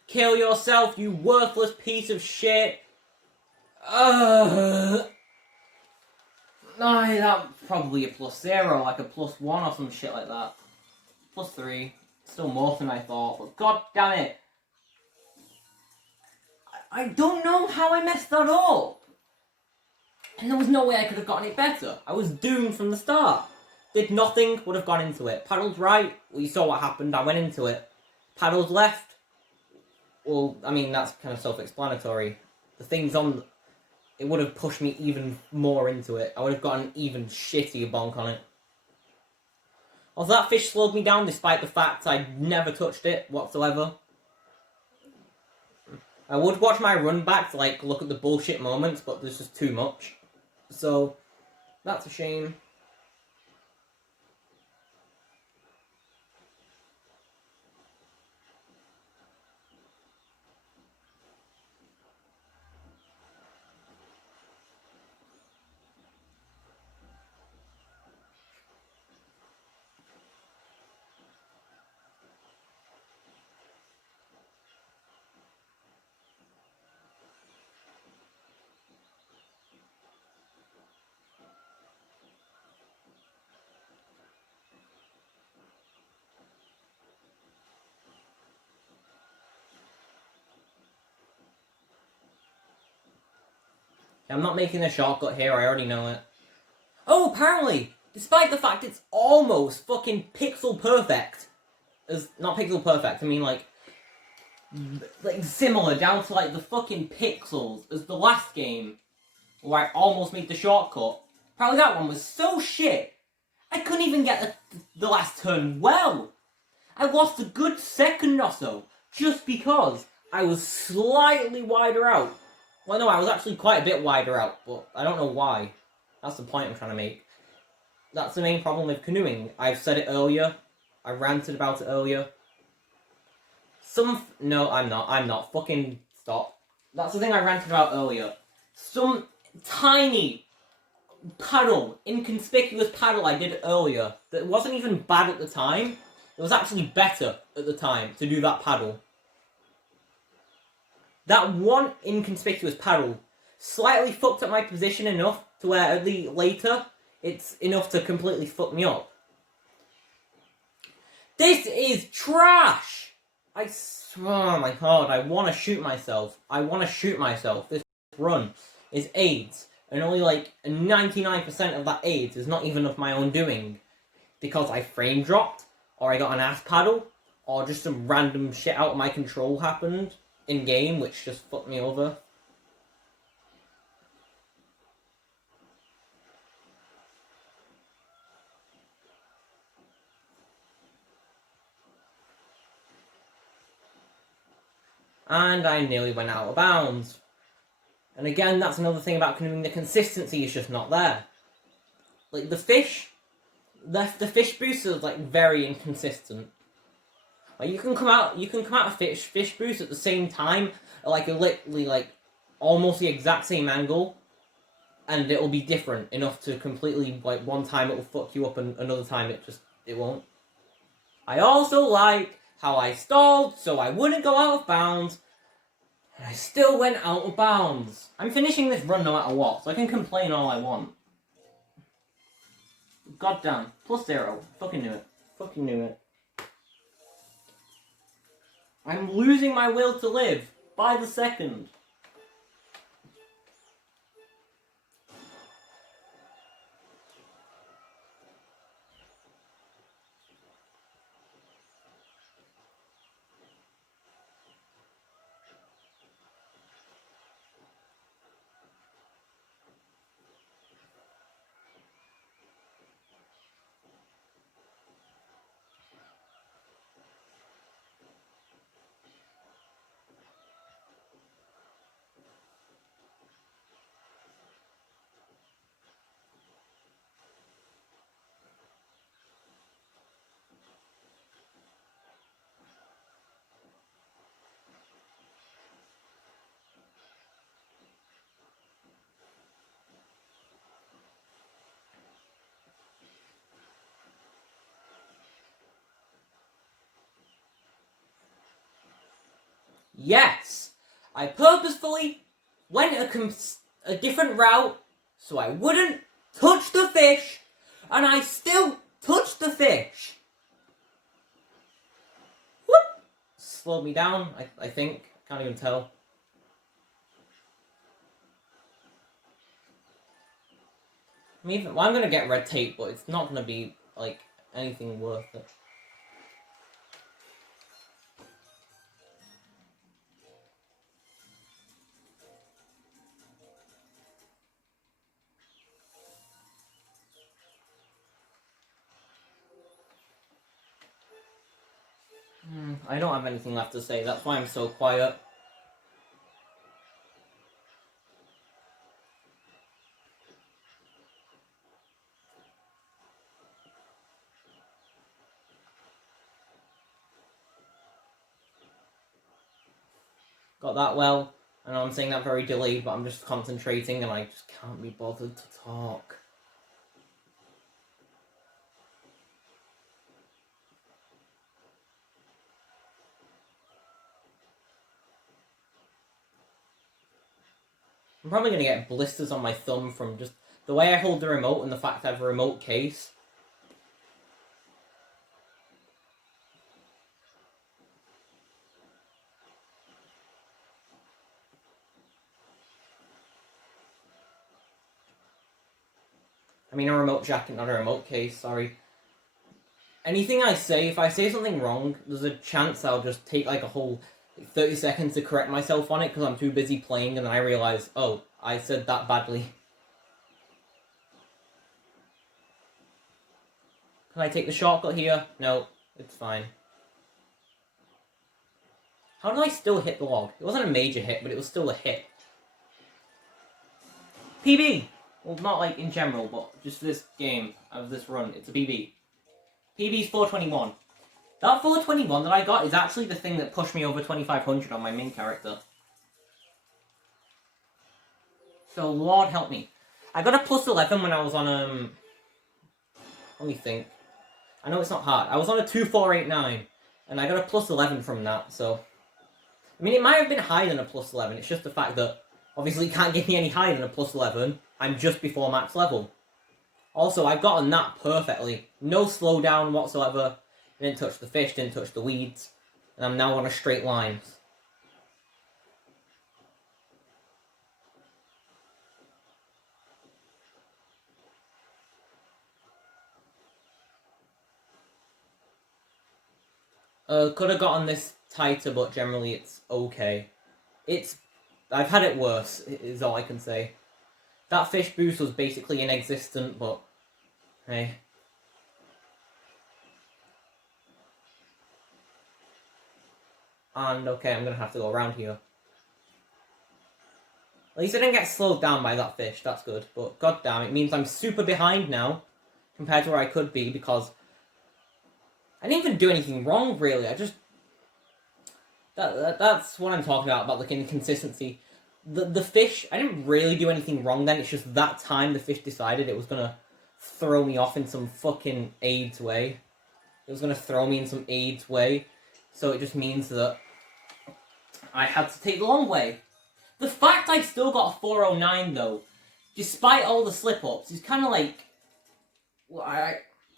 Kill yourself, you worthless piece of shit. That's probably a +0, like a +1 or some shit like that. +3. Still more than I thought, but god damn it. I don't know how I messed that up. And there was no way I could have gotten it better. I was doomed from the start. Did nothing, would have gone into it. Paddled right, well, you saw what happened, I went into it. Paddled left, well, I mean, that's kind of self-explanatory. The things on... It would have pushed me even more into it. I would have gotten even shittier bonk on it. Also, that fish slowed me down despite the fact I never touched it whatsoever. I would watch my run back to, like, look at the bullshit moments, but there's just too much. So, that's a shame. I'm not making a shortcut here, I already know it. Oh, apparently, despite the fact it's almost fucking pixel perfect, not pixel perfect, I mean like similar down to like the fucking pixels as the last game, where I almost made the shortcut. Apparently that one was so shit, I couldn't even get the last turn well. I lost a good second or so, just because I was slightly wider out. Well, no, I was actually quite a bit wider out, but I don't know why. That's the point I'm trying to make. That's the main problem with canoeing. I've said it earlier. I ranted about it earlier. No, I'm not. Fucking stop. That's the thing I ranted about earlier. Some tiny paddle, inconspicuous paddle I did earlier that wasn't even bad at the time. It was actually better at the time to do that paddle. That one inconspicuous paddle slightly fucked up my position enough to where at the later it's enough to completely fuck me up. This is trash! Oh my god, I want to shoot myself. This run is AIDS, and only like 99% of that AIDS is not even of my own doing. Because I frame dropped, or I got an ass paddle, or just some random shit out of my control happened in game, which just fucked me over. And I nearly went out of bounds. And again, that's another thing about canoeing, the consistency is just not there. Like, the fish boost is, like, very inconsistent. Like, you can come out of fish boost at the same time, at, like, literally, like, almost the exact same angle, and it'll be different enough to completely, like, one time it'll fuck you up and another time it won't. I also like how I stalled so I wouldn't go out of bounds, and I still went out of bounds. I'm finishing this run no matter what, so I can complain all I want. Goddamn. +0. Fucking knew it. I'm losing my will to live by the second. Yes! I purposefully went a different route so I wouldn't touch the fish, and I still touched the fish. Whoop! Slowed me down, I think. Can't even tell. I mean, well, I'm gonna get red tape, but it's not gonna be, like, anything worth it. I don't have anything left to say, that's why I'm so quiet. Got that well. I know I'm saying that very delayed, but I'm just concentrating and I just can't be bothered to talk. I'm probably going to get blisters on my thumb from just the way I hold the remote and the fact I have a remote case. I mean a remote jacket, not a remote case, sorry. Anything I say, if I say something wrong, there's a chance I'll just take like a whole 30 seconds to correct myself on it because I'm too busy playing and then I realize, oh, I said that badly. Can I take the shortcut here? No, it's fine. How did I still hit the log? It wasn't a major hit, but it was still a hit. PB! Well, not like in general, but just this game, of this run, it's a PB. PB's 421. That 421 that I got is actually the thing that pushed me over 2500 on my main character. So, Lord help me. I got a plus 11 when I was on, let me think. I know it's not hard. I was on a 2489, and I got a plus 11 from that, so... I mean, it might have been higher than a plus 11, it's just the fact that, obviously, it can't get me any higher than a plus 11. I'm just before max level. Also, I've gotten that perfectly. No slowdown whatsoever. Didn't touch the fish, didn't touch the weeds. And I'm now on a straight line. Could have gotten this tighter, but generally it's okay. I've had it worse, is all I can say. That fish boost was basically inexistent, but hey. And okay, I'm gonna have to go around here. At least I didn't get slowed down by that fish, that's good. But goddamn, it means I'm super behind now, compared to where I could be, because I didn't even do anything wrong, really. I just... That's what I'm talking about the inconsistency. The fish, I didn't really do anything wrong then, it's just that time the fish decided it was gonna throw me off in some fucking AIDS way. It was gonna throw me in some AIDS way. So it just means that I had to take the long way. The fact I still got a 409 though, despite all the slip-ups, is kind of like...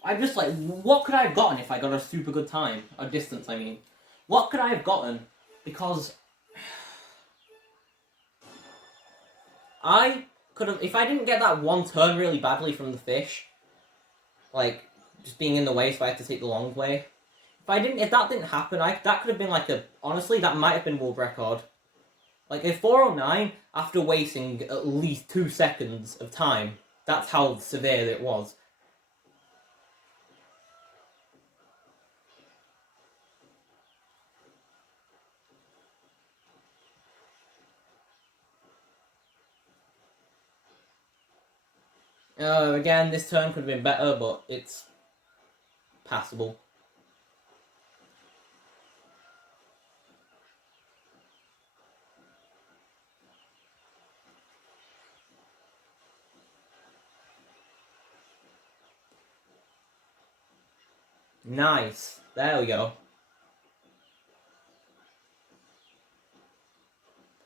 I'm just like, what could I have gotten if I got a super good time? A distance, I mean. What could I have gotten? Because... I could have... If I didn't get that one turn really badly from the fish, like, just being in the way so I had to take the long way, if that didn't happen, that could have been like a... Honestly, that might have been world record. Like, a 409, after wasting at least 2 seconds of time, that's how severe it was. Again, this turn could have been better, but it's passable. Nice. There we go.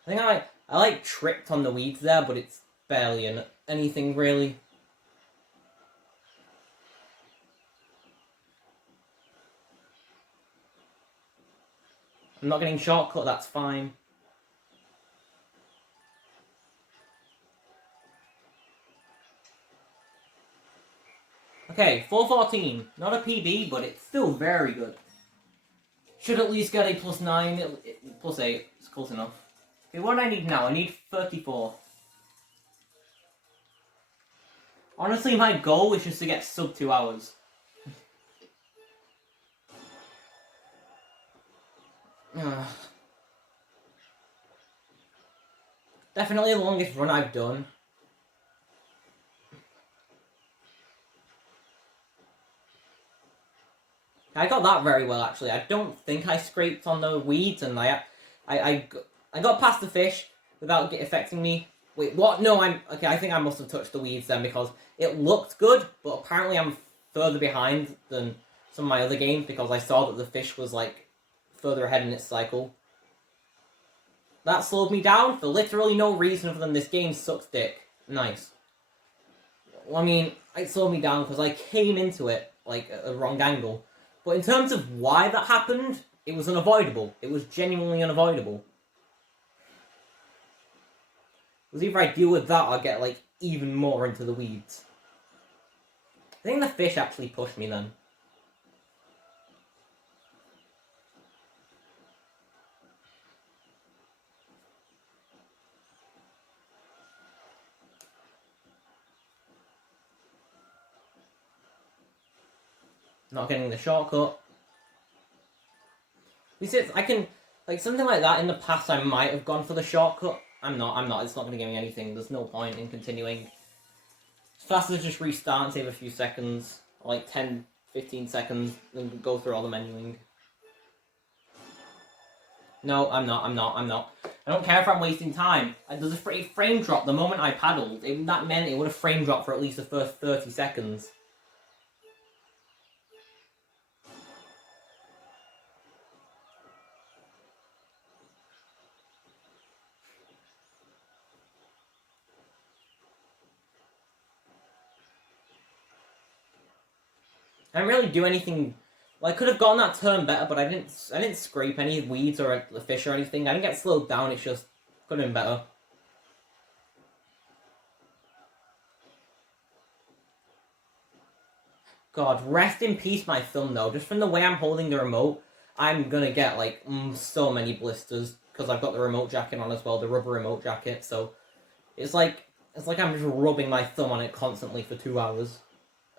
I think I like tripped on the weeds there, but it's barely anything really. I'm not getting shortcut, that's fine. Okay, 414. Not a PB, but it's still very good. Should at least get a plus 9, plus 8. It's close enough. Okay, what do I need now? I need 34. Honestly, my goal is just to get sub 2 hours. Definitely the longest run I've done. I got that very well, actually. I don't think I scraped on the weeds, and I got past the fish without it affecting me. Wait, what? No, okay, I think I must have touched the weeds then, because it looked good, but apparently I'm further behind than some of my other games, because I saw that the fish was, like, further ahead in its cycle. That slowed me down for literally no reason other than this game sucks dick. Nice. Well, I mean, it slowed me down because I came into it, like, at a wrong angle. But in terms of why that happened, it was unavoidable. It was genuinely unavoidable. It was either I deal with that or get, like, even more into the weeds. I think the fish actually pushed me then. Not getting the shortcut. I can, like, something like that in the past I might have gone for the shortcut. I'm not, it's not going to give me anything. There's no point in continuing. It's faster to just restart and save a few seconds. Like 10, 15 seconds, then go through all the menuing. No, I'm not. I don't care if I'm wasting time. There's a frame drop the moment I paddled. That meant it would have frame dropped for at least the first 30 seconds. I didn't really do anything. Well, I could have gotten that turn better, but I didn't scrape any weeds or the fish or anything. I didn't get slowed down. It's just could have been better. God, rest in peace, my thumb though. Just from the way I'm holding the remote, I'm gonna get like so many blisters because I've got the remote jacket on as well, the rubber remote jacket. So it's like I'm just rubbing my thumb on it constantly for 2 hours,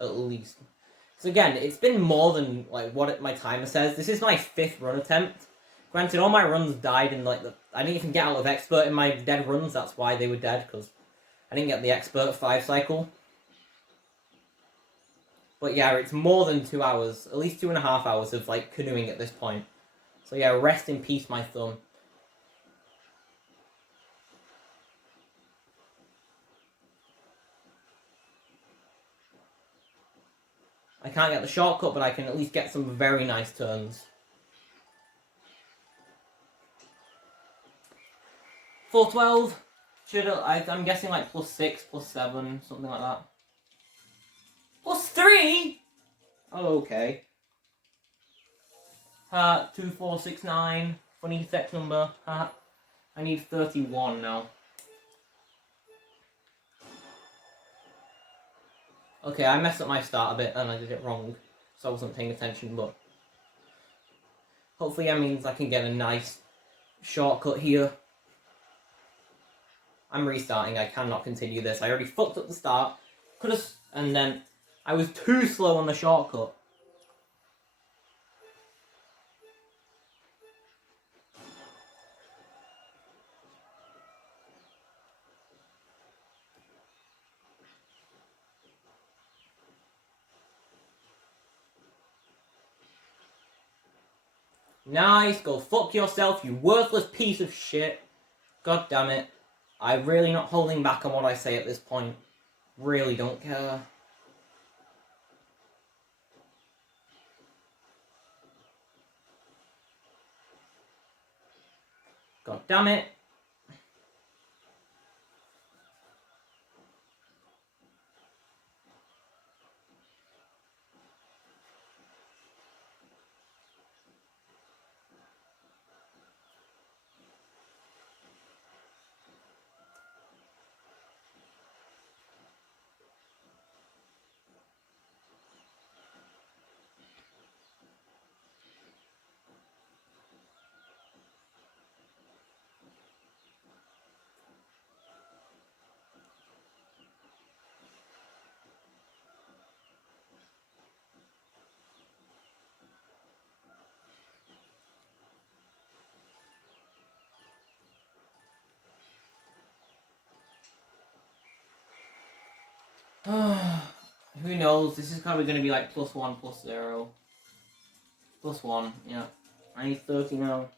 at least. So again, it's been more than like what my timer says. This is my 5th run attempt. Granted, all my runs died in like I didn't even get out of expert in my dead runs. That's why they were dead, because I didn't get the expert 5 cycle. But yeah, it's more than 2 hours, at least 2.5 hours of like canoeing at this point. So yeah, rest in peace, my thumb. I can't get the shortcut, but I can at least get some very nice turns. 412. I'm guessing like +6, +7, something like that. +3? Oh, okay. 2469. Funny sex number. I need 31 now. Okay, I messed up my start a bit and I did it wrong, so I wasn't paying attention, but hopefully that means I can get a nice shortcut here. I'm restarting, I cannot continue this. I already fucked up the start. And then I was too slow on the shortcut. Nice, go fuck yourself, you worthless piece of shit. God damn it. I'm really not holding back on what I say at this point. Really don't care. God damn it. Who knows? This is probably going to be like +1, +0. +1, yeah. I need 30 now.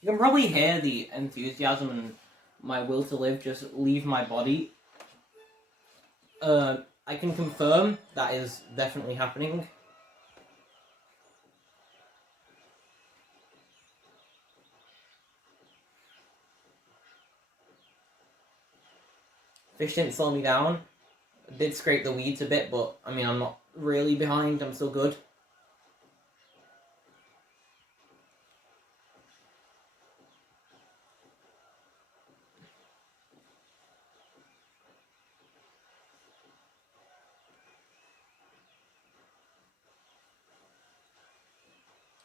You can probably hear the enthusiasm and my will to live just leave my body. I can confirm that is definitely happening. Fish didn't slow me down. I did scrape the weeds a bit, but I mean, I'm not really behind. I'm still good.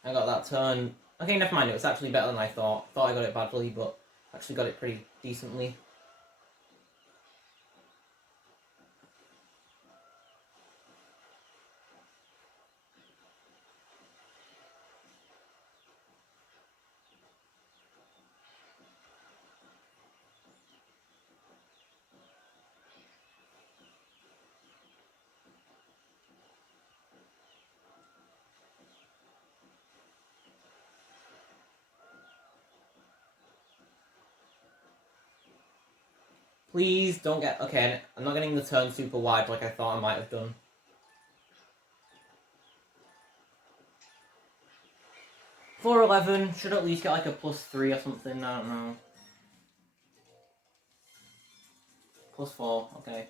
I got that turn. Okay, never mind. It was actually better than I thought. Thought I got it badly, but actually got it pretty decently. Please don't get... Okay, I'm not getting the turn super wide like I thought I might have done. $4.11. Should at least get like a +3 or something. I don't know. +4. Okay.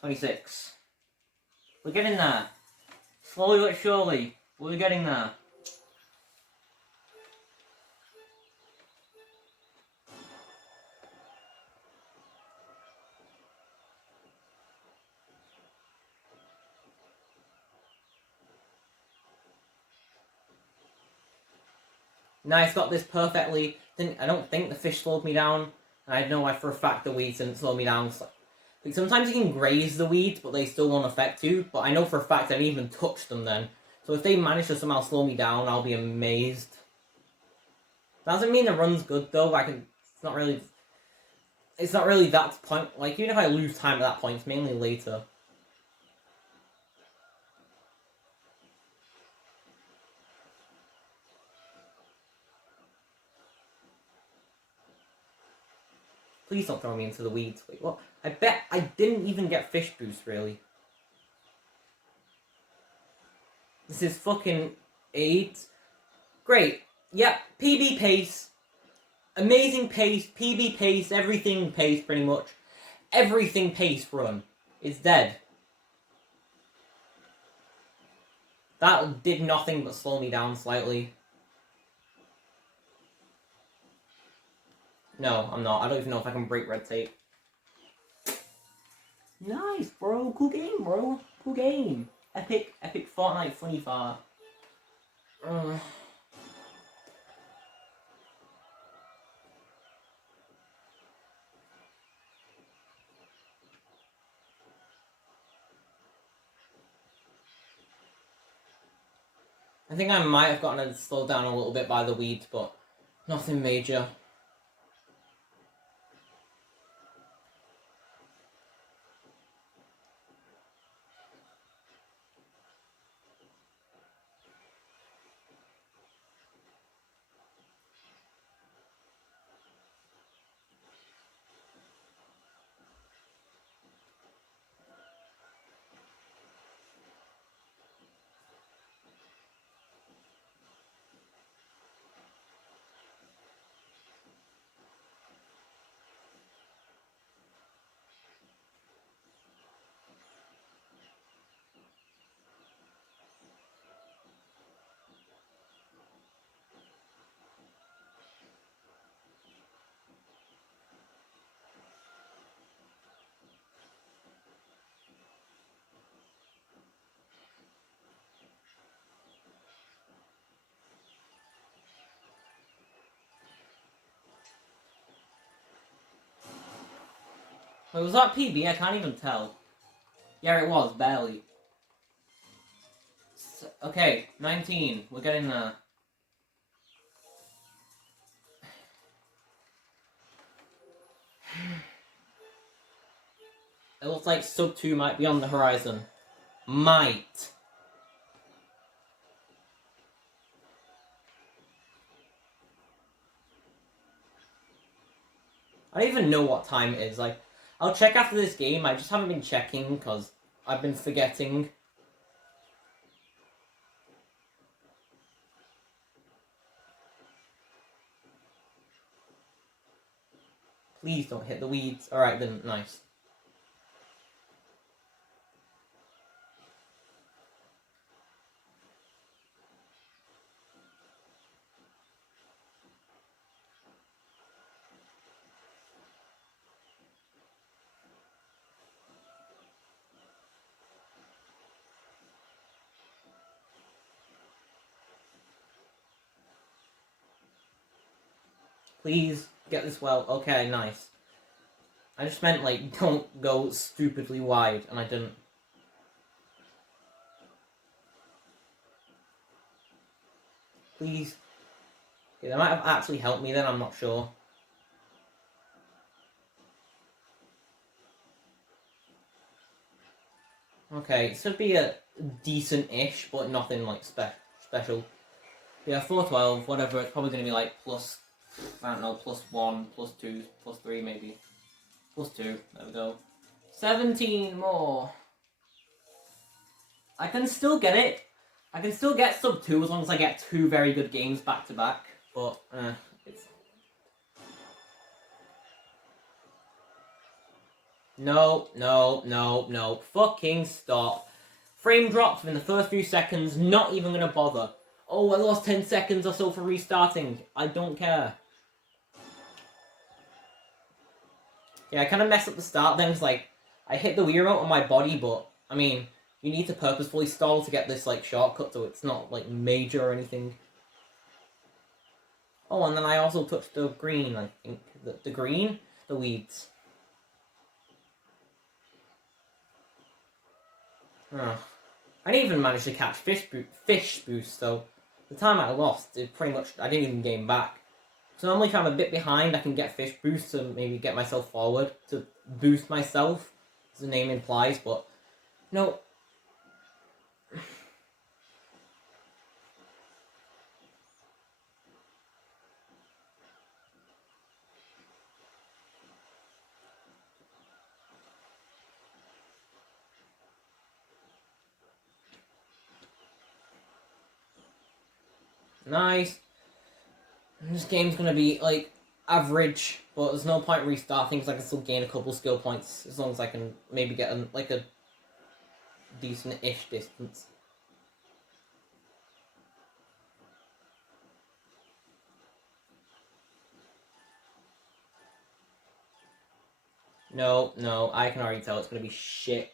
26. We're getting there. Slowly but surely. We're getting there. Nice, got this perfectly. I don't think the fish slowed me down. I know for a fact the weeds didn't slow me down. Like sometimes you can graze the weeds, but they still won't affect you. But I know for a fact I didn't even touch them then. So if they manage to somehow slow me down, I'll be amazed. Doesn't mean the run's good though. It's not really. It's not really that point. Like even if I lose time at that point, it's mainly later. Please don't throw me into the weeds. Wait, what? I bet I didn't even get fish boost, really. This is fucking 8. Great. Yep, PB pace. Amazing pace, PB pace, everything pace, pretty much. Everything pace run is dead. That did nothing but slow me down slightly. No, I'm not. I don't even know if I can break red tape. Nice, bro. Cool game, bro. Cool game. Epic Fortnite funny fart. I think I might have gotten slowed down a little bit by the weeds, but nothing major. Wait, was that PB? I can't even tell. Yeah, it was, barely. Okay, 19. We're getting there. It looks like sub 2 might be on the horizon. Might. I don't even know what time it is. Like, I'll check after this game. I just haven't been checking because I've been forgetting. Please don't hit the weeds. Alright then, nice. Please get this well. Okay, nice. I just meant, like, don't go stupidly wide, and I didn't. Please. Okay, that might have actually helped me then, I'm not sure. Okay, it should be a decent-ish, but nothing, like, special. Yeah, 412, whatever, it's probably going to be, like, plus, I don't know, plus 1, plus 2, plus 3, maybe. Plus 2, there we go. 17 more. I can still get it. I can still get sub 2 as long as I get 2 very good games back to back. But, it's... No. Fucking stop. Frame drops within the first few seconds, not even gonna bother. Oh, I lost 10 seconds or so for restarting. I don't care. Yeah, I kind of messed up the start then, because, like, I hit the Wii remote on my body, but, I mean, you need to purposefully stall to get this, like, shortcut, so it's not, like, major or anything. Oh, and then I also touched the green, I think. The green? The weeds. Oh. I didn't even manage to catch fish boost, so the time I lost, it pretty much, I didn't even gain back. So normally if I'm a bit behind, I can get fish boost to maybe get myself forward, to boost myself, as the name implies, but no. Nice. This game's gonna be, like, average, but there's no point restarting because I can still gain a couple skill points as long as I can maybe get, like, a decent-ish distance. No, I can already tell it's gonna be shit.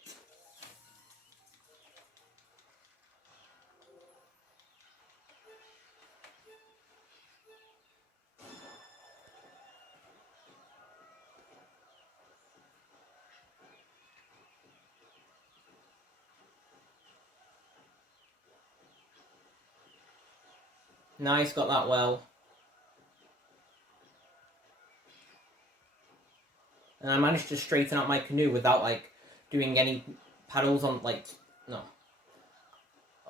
Nice, got that well. And I managed to straighten out my canoe without, like, doing any paddles on, like, no.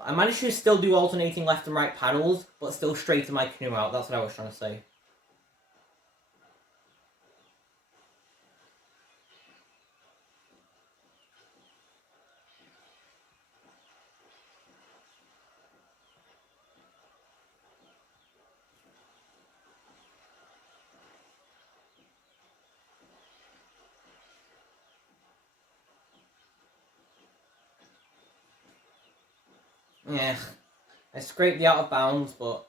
I managed to still do alternating left and right paddles, but still straighten my canoe out. That's what I was trying to say. Yeah, I scraped the out of bounds, but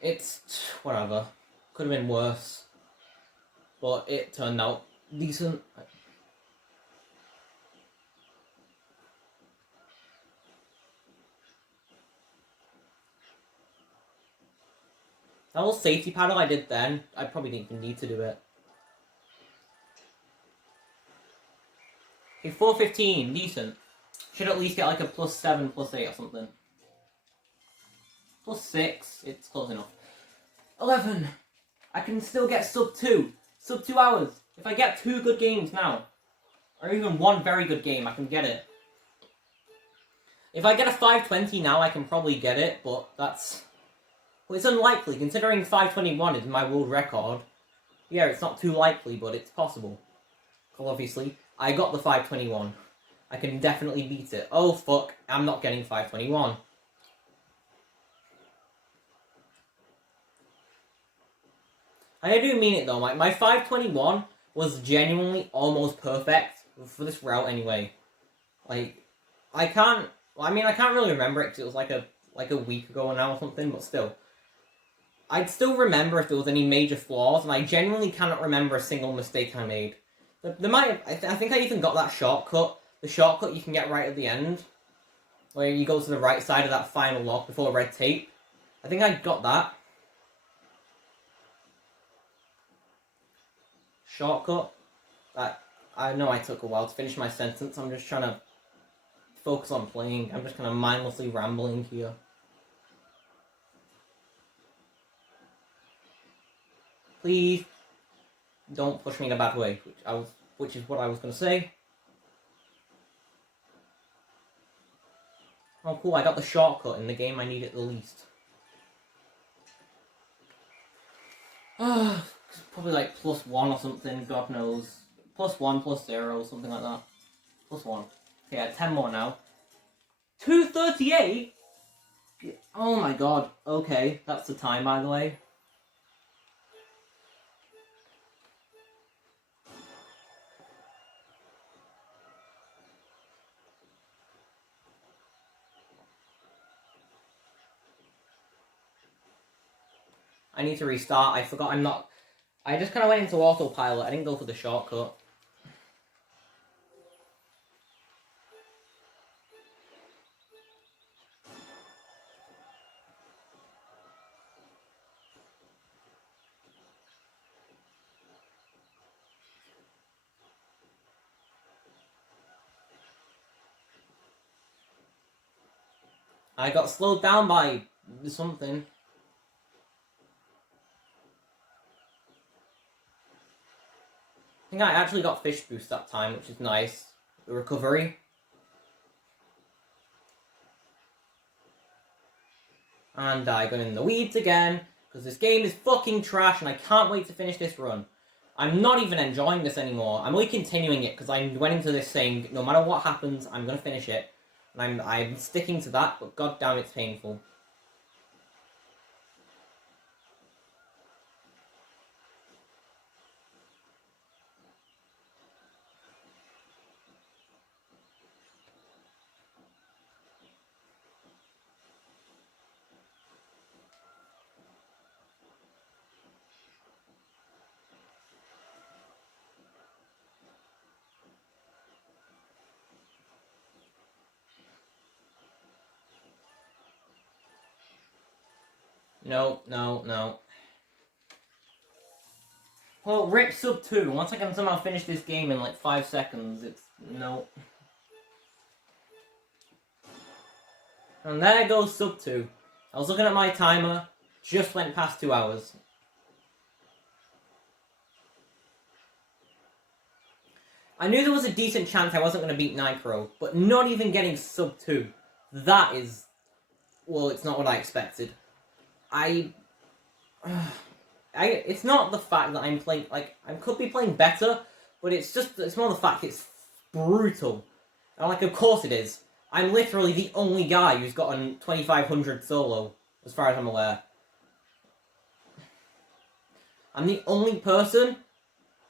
it's whatever. Could have been worse, but it turned out decent. That little safety paddle I did then, I probably didn't even need to do it. Okay, 415, decent. Should at least get like a +7, +8 or something. +6, it's close enough. 11, I can still get sub 2. Sub 2 hours. If I get 2 good games now, or even 1 very good game, I can get it. If I get a 520 now, I can probably get it, but that's... Well, it's unlikely, considering 521 is my world record. Yeah, it's not too likely, but it's possible. Well, obviously, I got the 521. I can definitely beat it. Oh, fuck, I'm not getting 521. I do mean it, though. My 521 was genuinely almost perfect for this route, anyway. Like, I can't really remember it because it was like a week ago now or something, but still. I'd still remember if there was any major flaws, and I genuinely cannot remember a single mistake I made. There might have, I think I even got that shortcut. The shortcut you can get right at the end, where you go to the right side of that final lock before red tape. I think I got that. shortcut. I know I took a while to finish my sentence. I'm just trying to focus on playing. I'm just kind of mindlessly rambling here. Please don't push me in a bad way, which is what I was gonna say. Oh cool, I got the shortcut in the game I need it the least. Probably like +1 or something, God knows. +1, +0, something like that. +1. Okay, 10 more now. 2:38? Oh my god. Okay, that's the time, by the way. I need to restart. I forgot I'm not... I just kind of went into autopilot. I didn't go for the shortcut. I got slowed down by something. I think I actually got fish boost that time, which is nice. The recovery. And I got in the weeds again, because this game is fucking trash and I can't wait to finish this run. I'm not even enjoying this anymore. I'm only continuing it because I went into this saying, no matter what happens, I'm going to finish it. And I'm sticking to that, but god damn it's painful. No. Well, rip sub 2. Once I can somehow finish this game in like 5 seconds, it's... no. And there goes sub 2. I was looking at my timer, just went past 2 hours. I knew there was a decent chance I wasn't going to beat nicro, but not even getting sub 2. That is... well, it's not what I expected. It's not the fact that I'm playing, like, I could be playing better, but it's more the fact it's brutal. And, like, of course it is. I'm literally the only guy who's gotten 2500 solo, as far as I'm aware. I'm the only person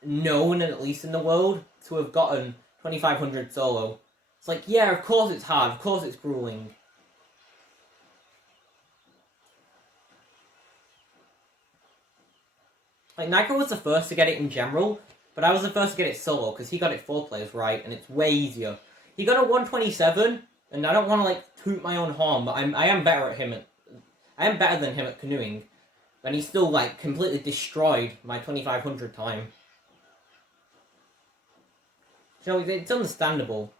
known, at least in the world, to have gotten 2500 solo. It's like, yeah, of course it's hard, of course it's grueling. Like, Nicro was the first to get it in general, but I was the first to get it solo, because he got it 4 players right, and it's way easier. He got a 127, and I don't want to, like, toot my own horn, but I am better than him at canoeing, and he still, like, completely destroyed my 2500 time. You know, it's understandable.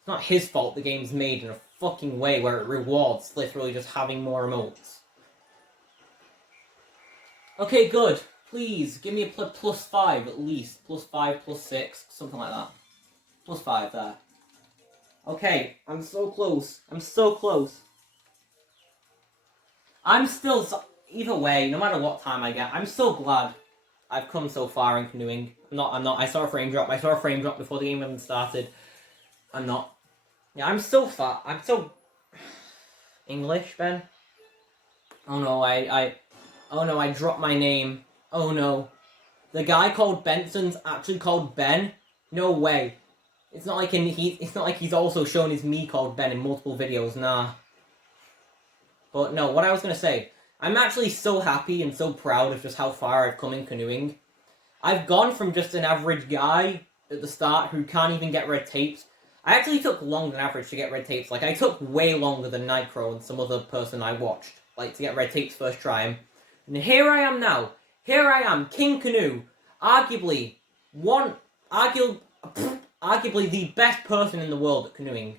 It's not his fault the game's made in a fucking way where it rewards literally just having more emotes. Okay, good. Please, give me a +5 at least. +5, +6, something like that. +5 there. Okay, I'm so close. I'm so close. I'm still... either way, no matter what time I get, I'm so glad I've come so far in canoeing. I'm not. I saw a frame drop. Before the game even started. I'm not. Yeah, I'm so far. I'm so... English, Ben? Oh no, oh no, I dropped my name. Oh no. The guy called Benson's actually called Ben? No way. It's not like he's also shown his me called Ben in multiple videos, nah. But no, what I was gonna say, I'm actually so happy and so proud of just how far I've come in canoeing. I've gone from just an average guy at the start who can't even get red tapes. I actually took longer than average to get red tapes. Like, I took way longer than Nicro and some other person I watched, like, to get red tapes first try. And here I am now. Here I am, King Canoe. arguably one, arguably the best person in the world at canoeing.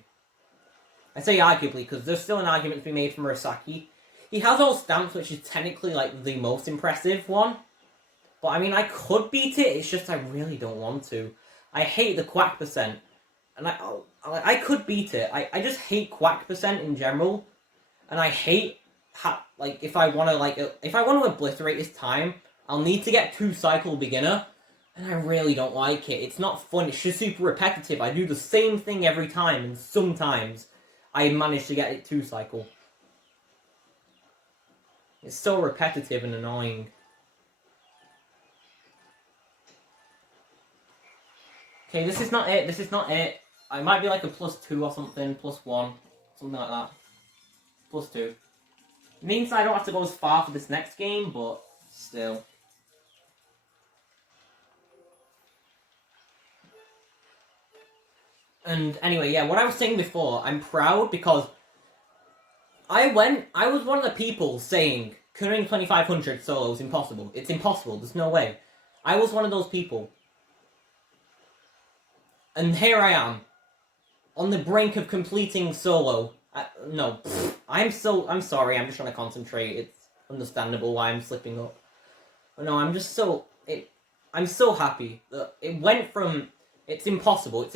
I say arguably because there's still an argument to be made for Murasaki. He has all stamps, which is technically like the most impressive one. But I mean, I could beat it. It's just I really don't want to. I hate the quack percent, and I could beat it. I just hate quack percent in general, and I hate if I want to obliterate his time, I'll need to get 2-cycle beginner, and I really don't like it. It's not fun. It's just super repetitive. I do the same thing every time, and sometimes I manage to get it 2-cycle. It's so repetitive and annoying. Okay, this is not it. This is not it. I might be like a +2 or something, +1, something like that. +2. It means I don't have to go as far for this next game, but still. And anyway, yeah, what I was saying before, I'm proud because I was one of the people saying canoeing 2500 solo is impossible. It's impossible. There's no way. I was one of those people. And here I am, on the brink of completing solo. I'm sorry, I'm just trying to concentrate. It's understandable why I'm slipping up. But no, I'm so happy that it went from, it's impossible,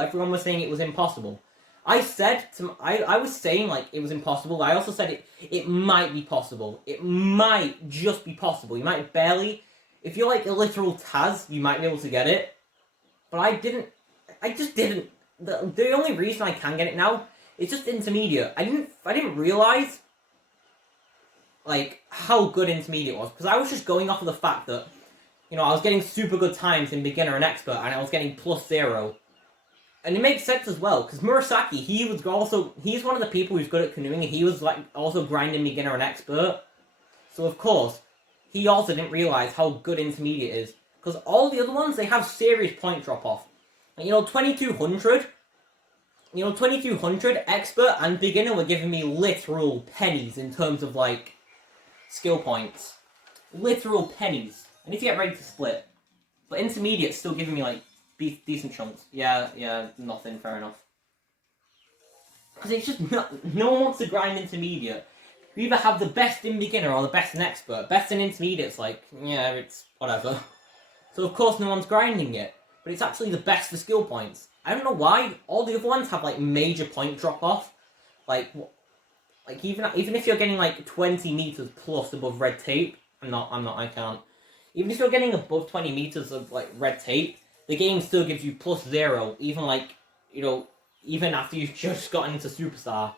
everyone was saying it was impossible. I was saying like it was impossible, I also said it might be possible. It might just be possible. You might barely, if you're like a literal Taz, you might be able to get it. But I just didn't. The only reason I can get it now is just intermediate. I didn't realize like how good intermediate was, because I was just going off of the fact that, you know, I was getting super good times in beginner and expert, and I was getting +0. And it makes sense as well, because Murasaki, he's one of the people who's good at canoeing, and he was like also grinding beginner and expert. So of course, he also didn't realize how good intermediate is, because all the other ones, they have serious point drop off. You know, 2200, expert and beginner were giving me literal pennies in terms of, like, skill points. Literal pennies. I need to get ready to split. But intermediate's still giving me, like, decent chunks. Yeah, nothing, fair enough. Because it's just, no one wants to grind intermediate. You either have the best in beginner or the best in expert. Best in intermediate's like, yeah, it's whatever. So of course no one's grinding it. But it's actually the best for skill points. I don't know why. All the other ones have like major point drop off. Like even if you're getting like 20 meters plus above red tape, I can't. Even if you're getting above 20 meters of like red tape, the game still gives you +0. Even like, you know, even after you've just gotten into superstar.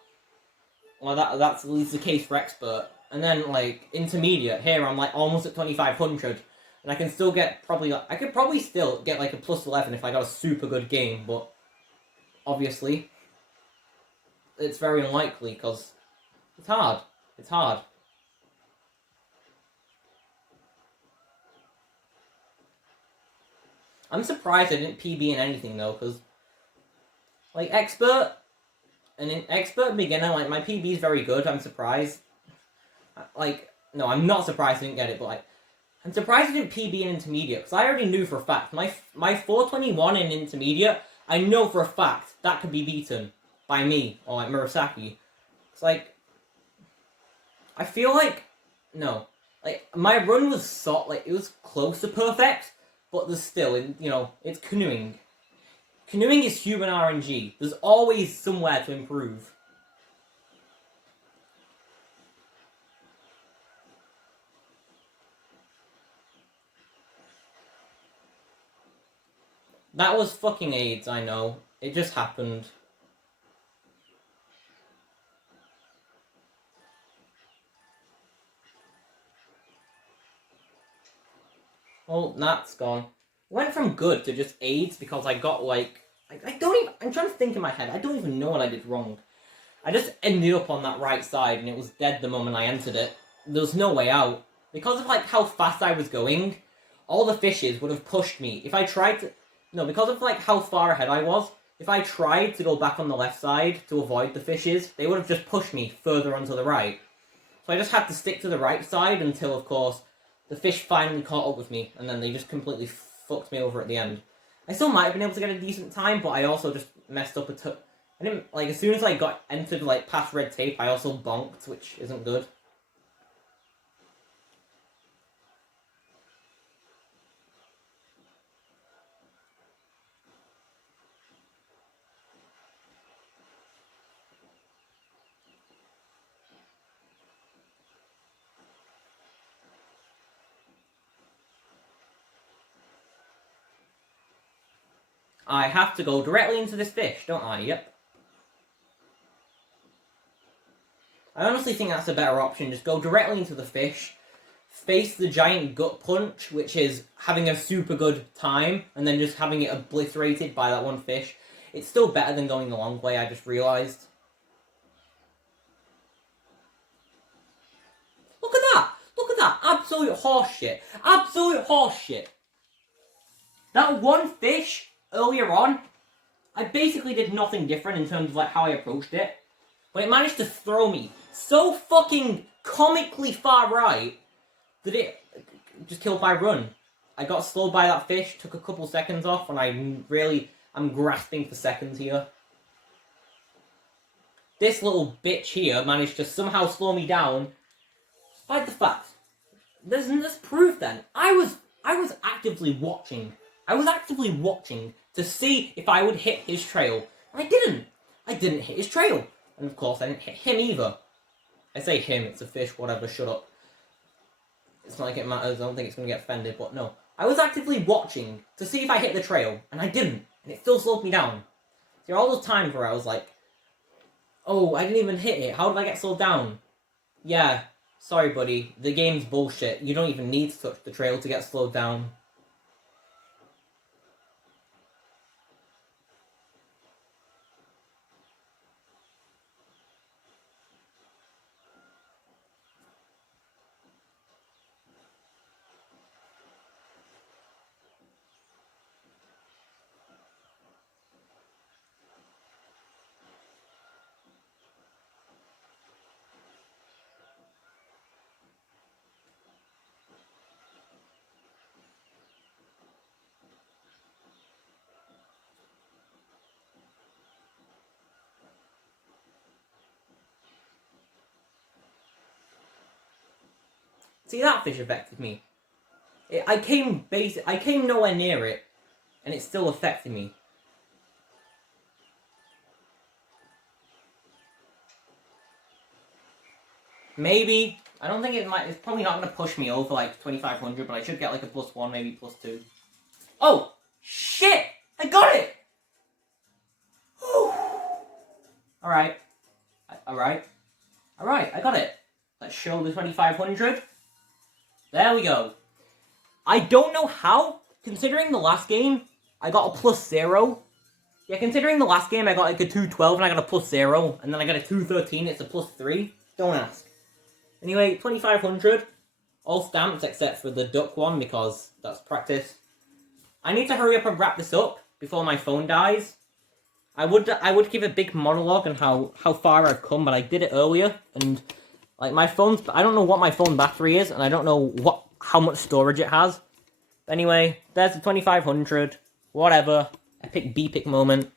Well, that's at least the case for expert. And then like intermediate, here I'm like almost at 2500. And I can still get I could probably still get like a +11 if I got a super good game, but obviously it's very unlikely because it's hard. It's hard. I'm surprised I didn't PB in anything though, because like expert and in expert and beginner, like my PB is very good. I'm surprised. Like, no, I'm not surprised I didn't get it, but like, I'm surprised I didn't PB in intermediate, because I already knew for a fact, my 421 in intermediate, I know for a fact that could be beaten by me, or like Murasaki. It's like, I feel like, no, like, my run was it was close to perfect, but there's still, you know, it's canoeing. Canoeing is human RNG. There's always somewhere to improve. That was fucking AIDS, I know. It just happened. Well, that's gone. It went from good to just AIDS because I got like... I'm trying to think in my head. I don't even know what I did wrong. I just ended up on that right side and it was dead the moment I entered it. There was no way out. Because of like how fast I was going, all the fishes would have pushed me. If I tried to... No, because of like how far ahead I was, if I tried to go back on the left side to avoid the fishes, they would have just pushed me further onto the right. So I just had to stick to the right side until, of course, the fish finally caught up with me, and then they just completely fucked me over at the end. I still might have been able to get a decent time, but I also just messed up I didn't, like, as soon as I got entered, like, past red tape, I also bonked, which isn't good. I have to go directly into this fish, don't I? Yep. I honestly think that's a better option. Just go directly into the fish, face the giant gut punch, which is having a super good time, and then just having it obliterated by that one fish. It's still better than going the long way, I just realised. Look at that! Look at that! Absolute horseshit! Absolute horseshit! That one fish earlier on, I basically did nothing different in terms of like how I approached it, but it managed to throw me so fucking comically far right that it just killed my run. I got slowed by that fish, took a couple seconds off, and I'm grasping for seconds here. This little bitch here managed to somehow slow me down, despite the fact there's proof. Then I was actively watching. I was actively watching to see if I would hit his trail. And I didn't. I didn't hit his trail. And of course, I didn't hit him either. I say him, it's a fish, whatever, shut up. It's not like it matters, I don't think it's going to get offended, but no. I was actively watching to see if I hit the trail, and I didn't. And it still slowed me down. There are all those times where I was like, oh, I didn't even hit it. How did I get slowed down? Yeah, sorry, buddy. The game's bullshit. You don't even need to touch the trail to get slowed down. See, that fish affected me. I came nowhere near it, and it still affected me. Maybe. I don't think it's probably not going to push me over like 2,500, but I should get like a +1, maybe +2. Oh! Shit! I got it! Alright. Alright, I got it. Let's show the 2,500. There we go. I don't know how, considering the last game, I got a +0. Yeah, considering the last game, I got like a 212 and I got a +0, and then I got a 213, it's a +3. Don't ask. Anyway, 2,500. All stamped except for the duck one, because that's practice. I need to hurry up and wrap this up before my phone dies. I would give a big monologue on how far I've come, but I did it earlier, and like my phone's, I don't know what my phone battery is, and I don't know how much storage it has. Anyway, there's the 2,500. Whatever. Epic beepic moment.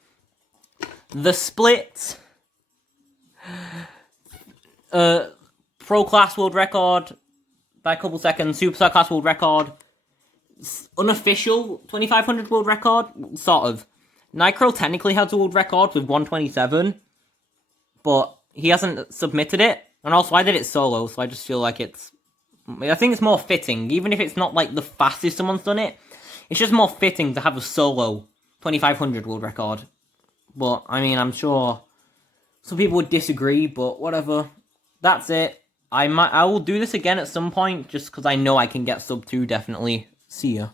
The split. Pro class world record by a couple seconds. Superstar class world record. Unofficial 2,500 world record, sort of. Nicro technically has a world record with 127, but he hasn't submitted it. And also, I did it solo, so I just feel like I think it's more fitting, even if it's not like the fastest someone's done it. It's just more fitting to have a solo 2,500 world record. But I mean, I'm sure some people would disagree, but whatever. That's it. I will do this again at some point, just because I know I can get sub 2 definitely. See ya.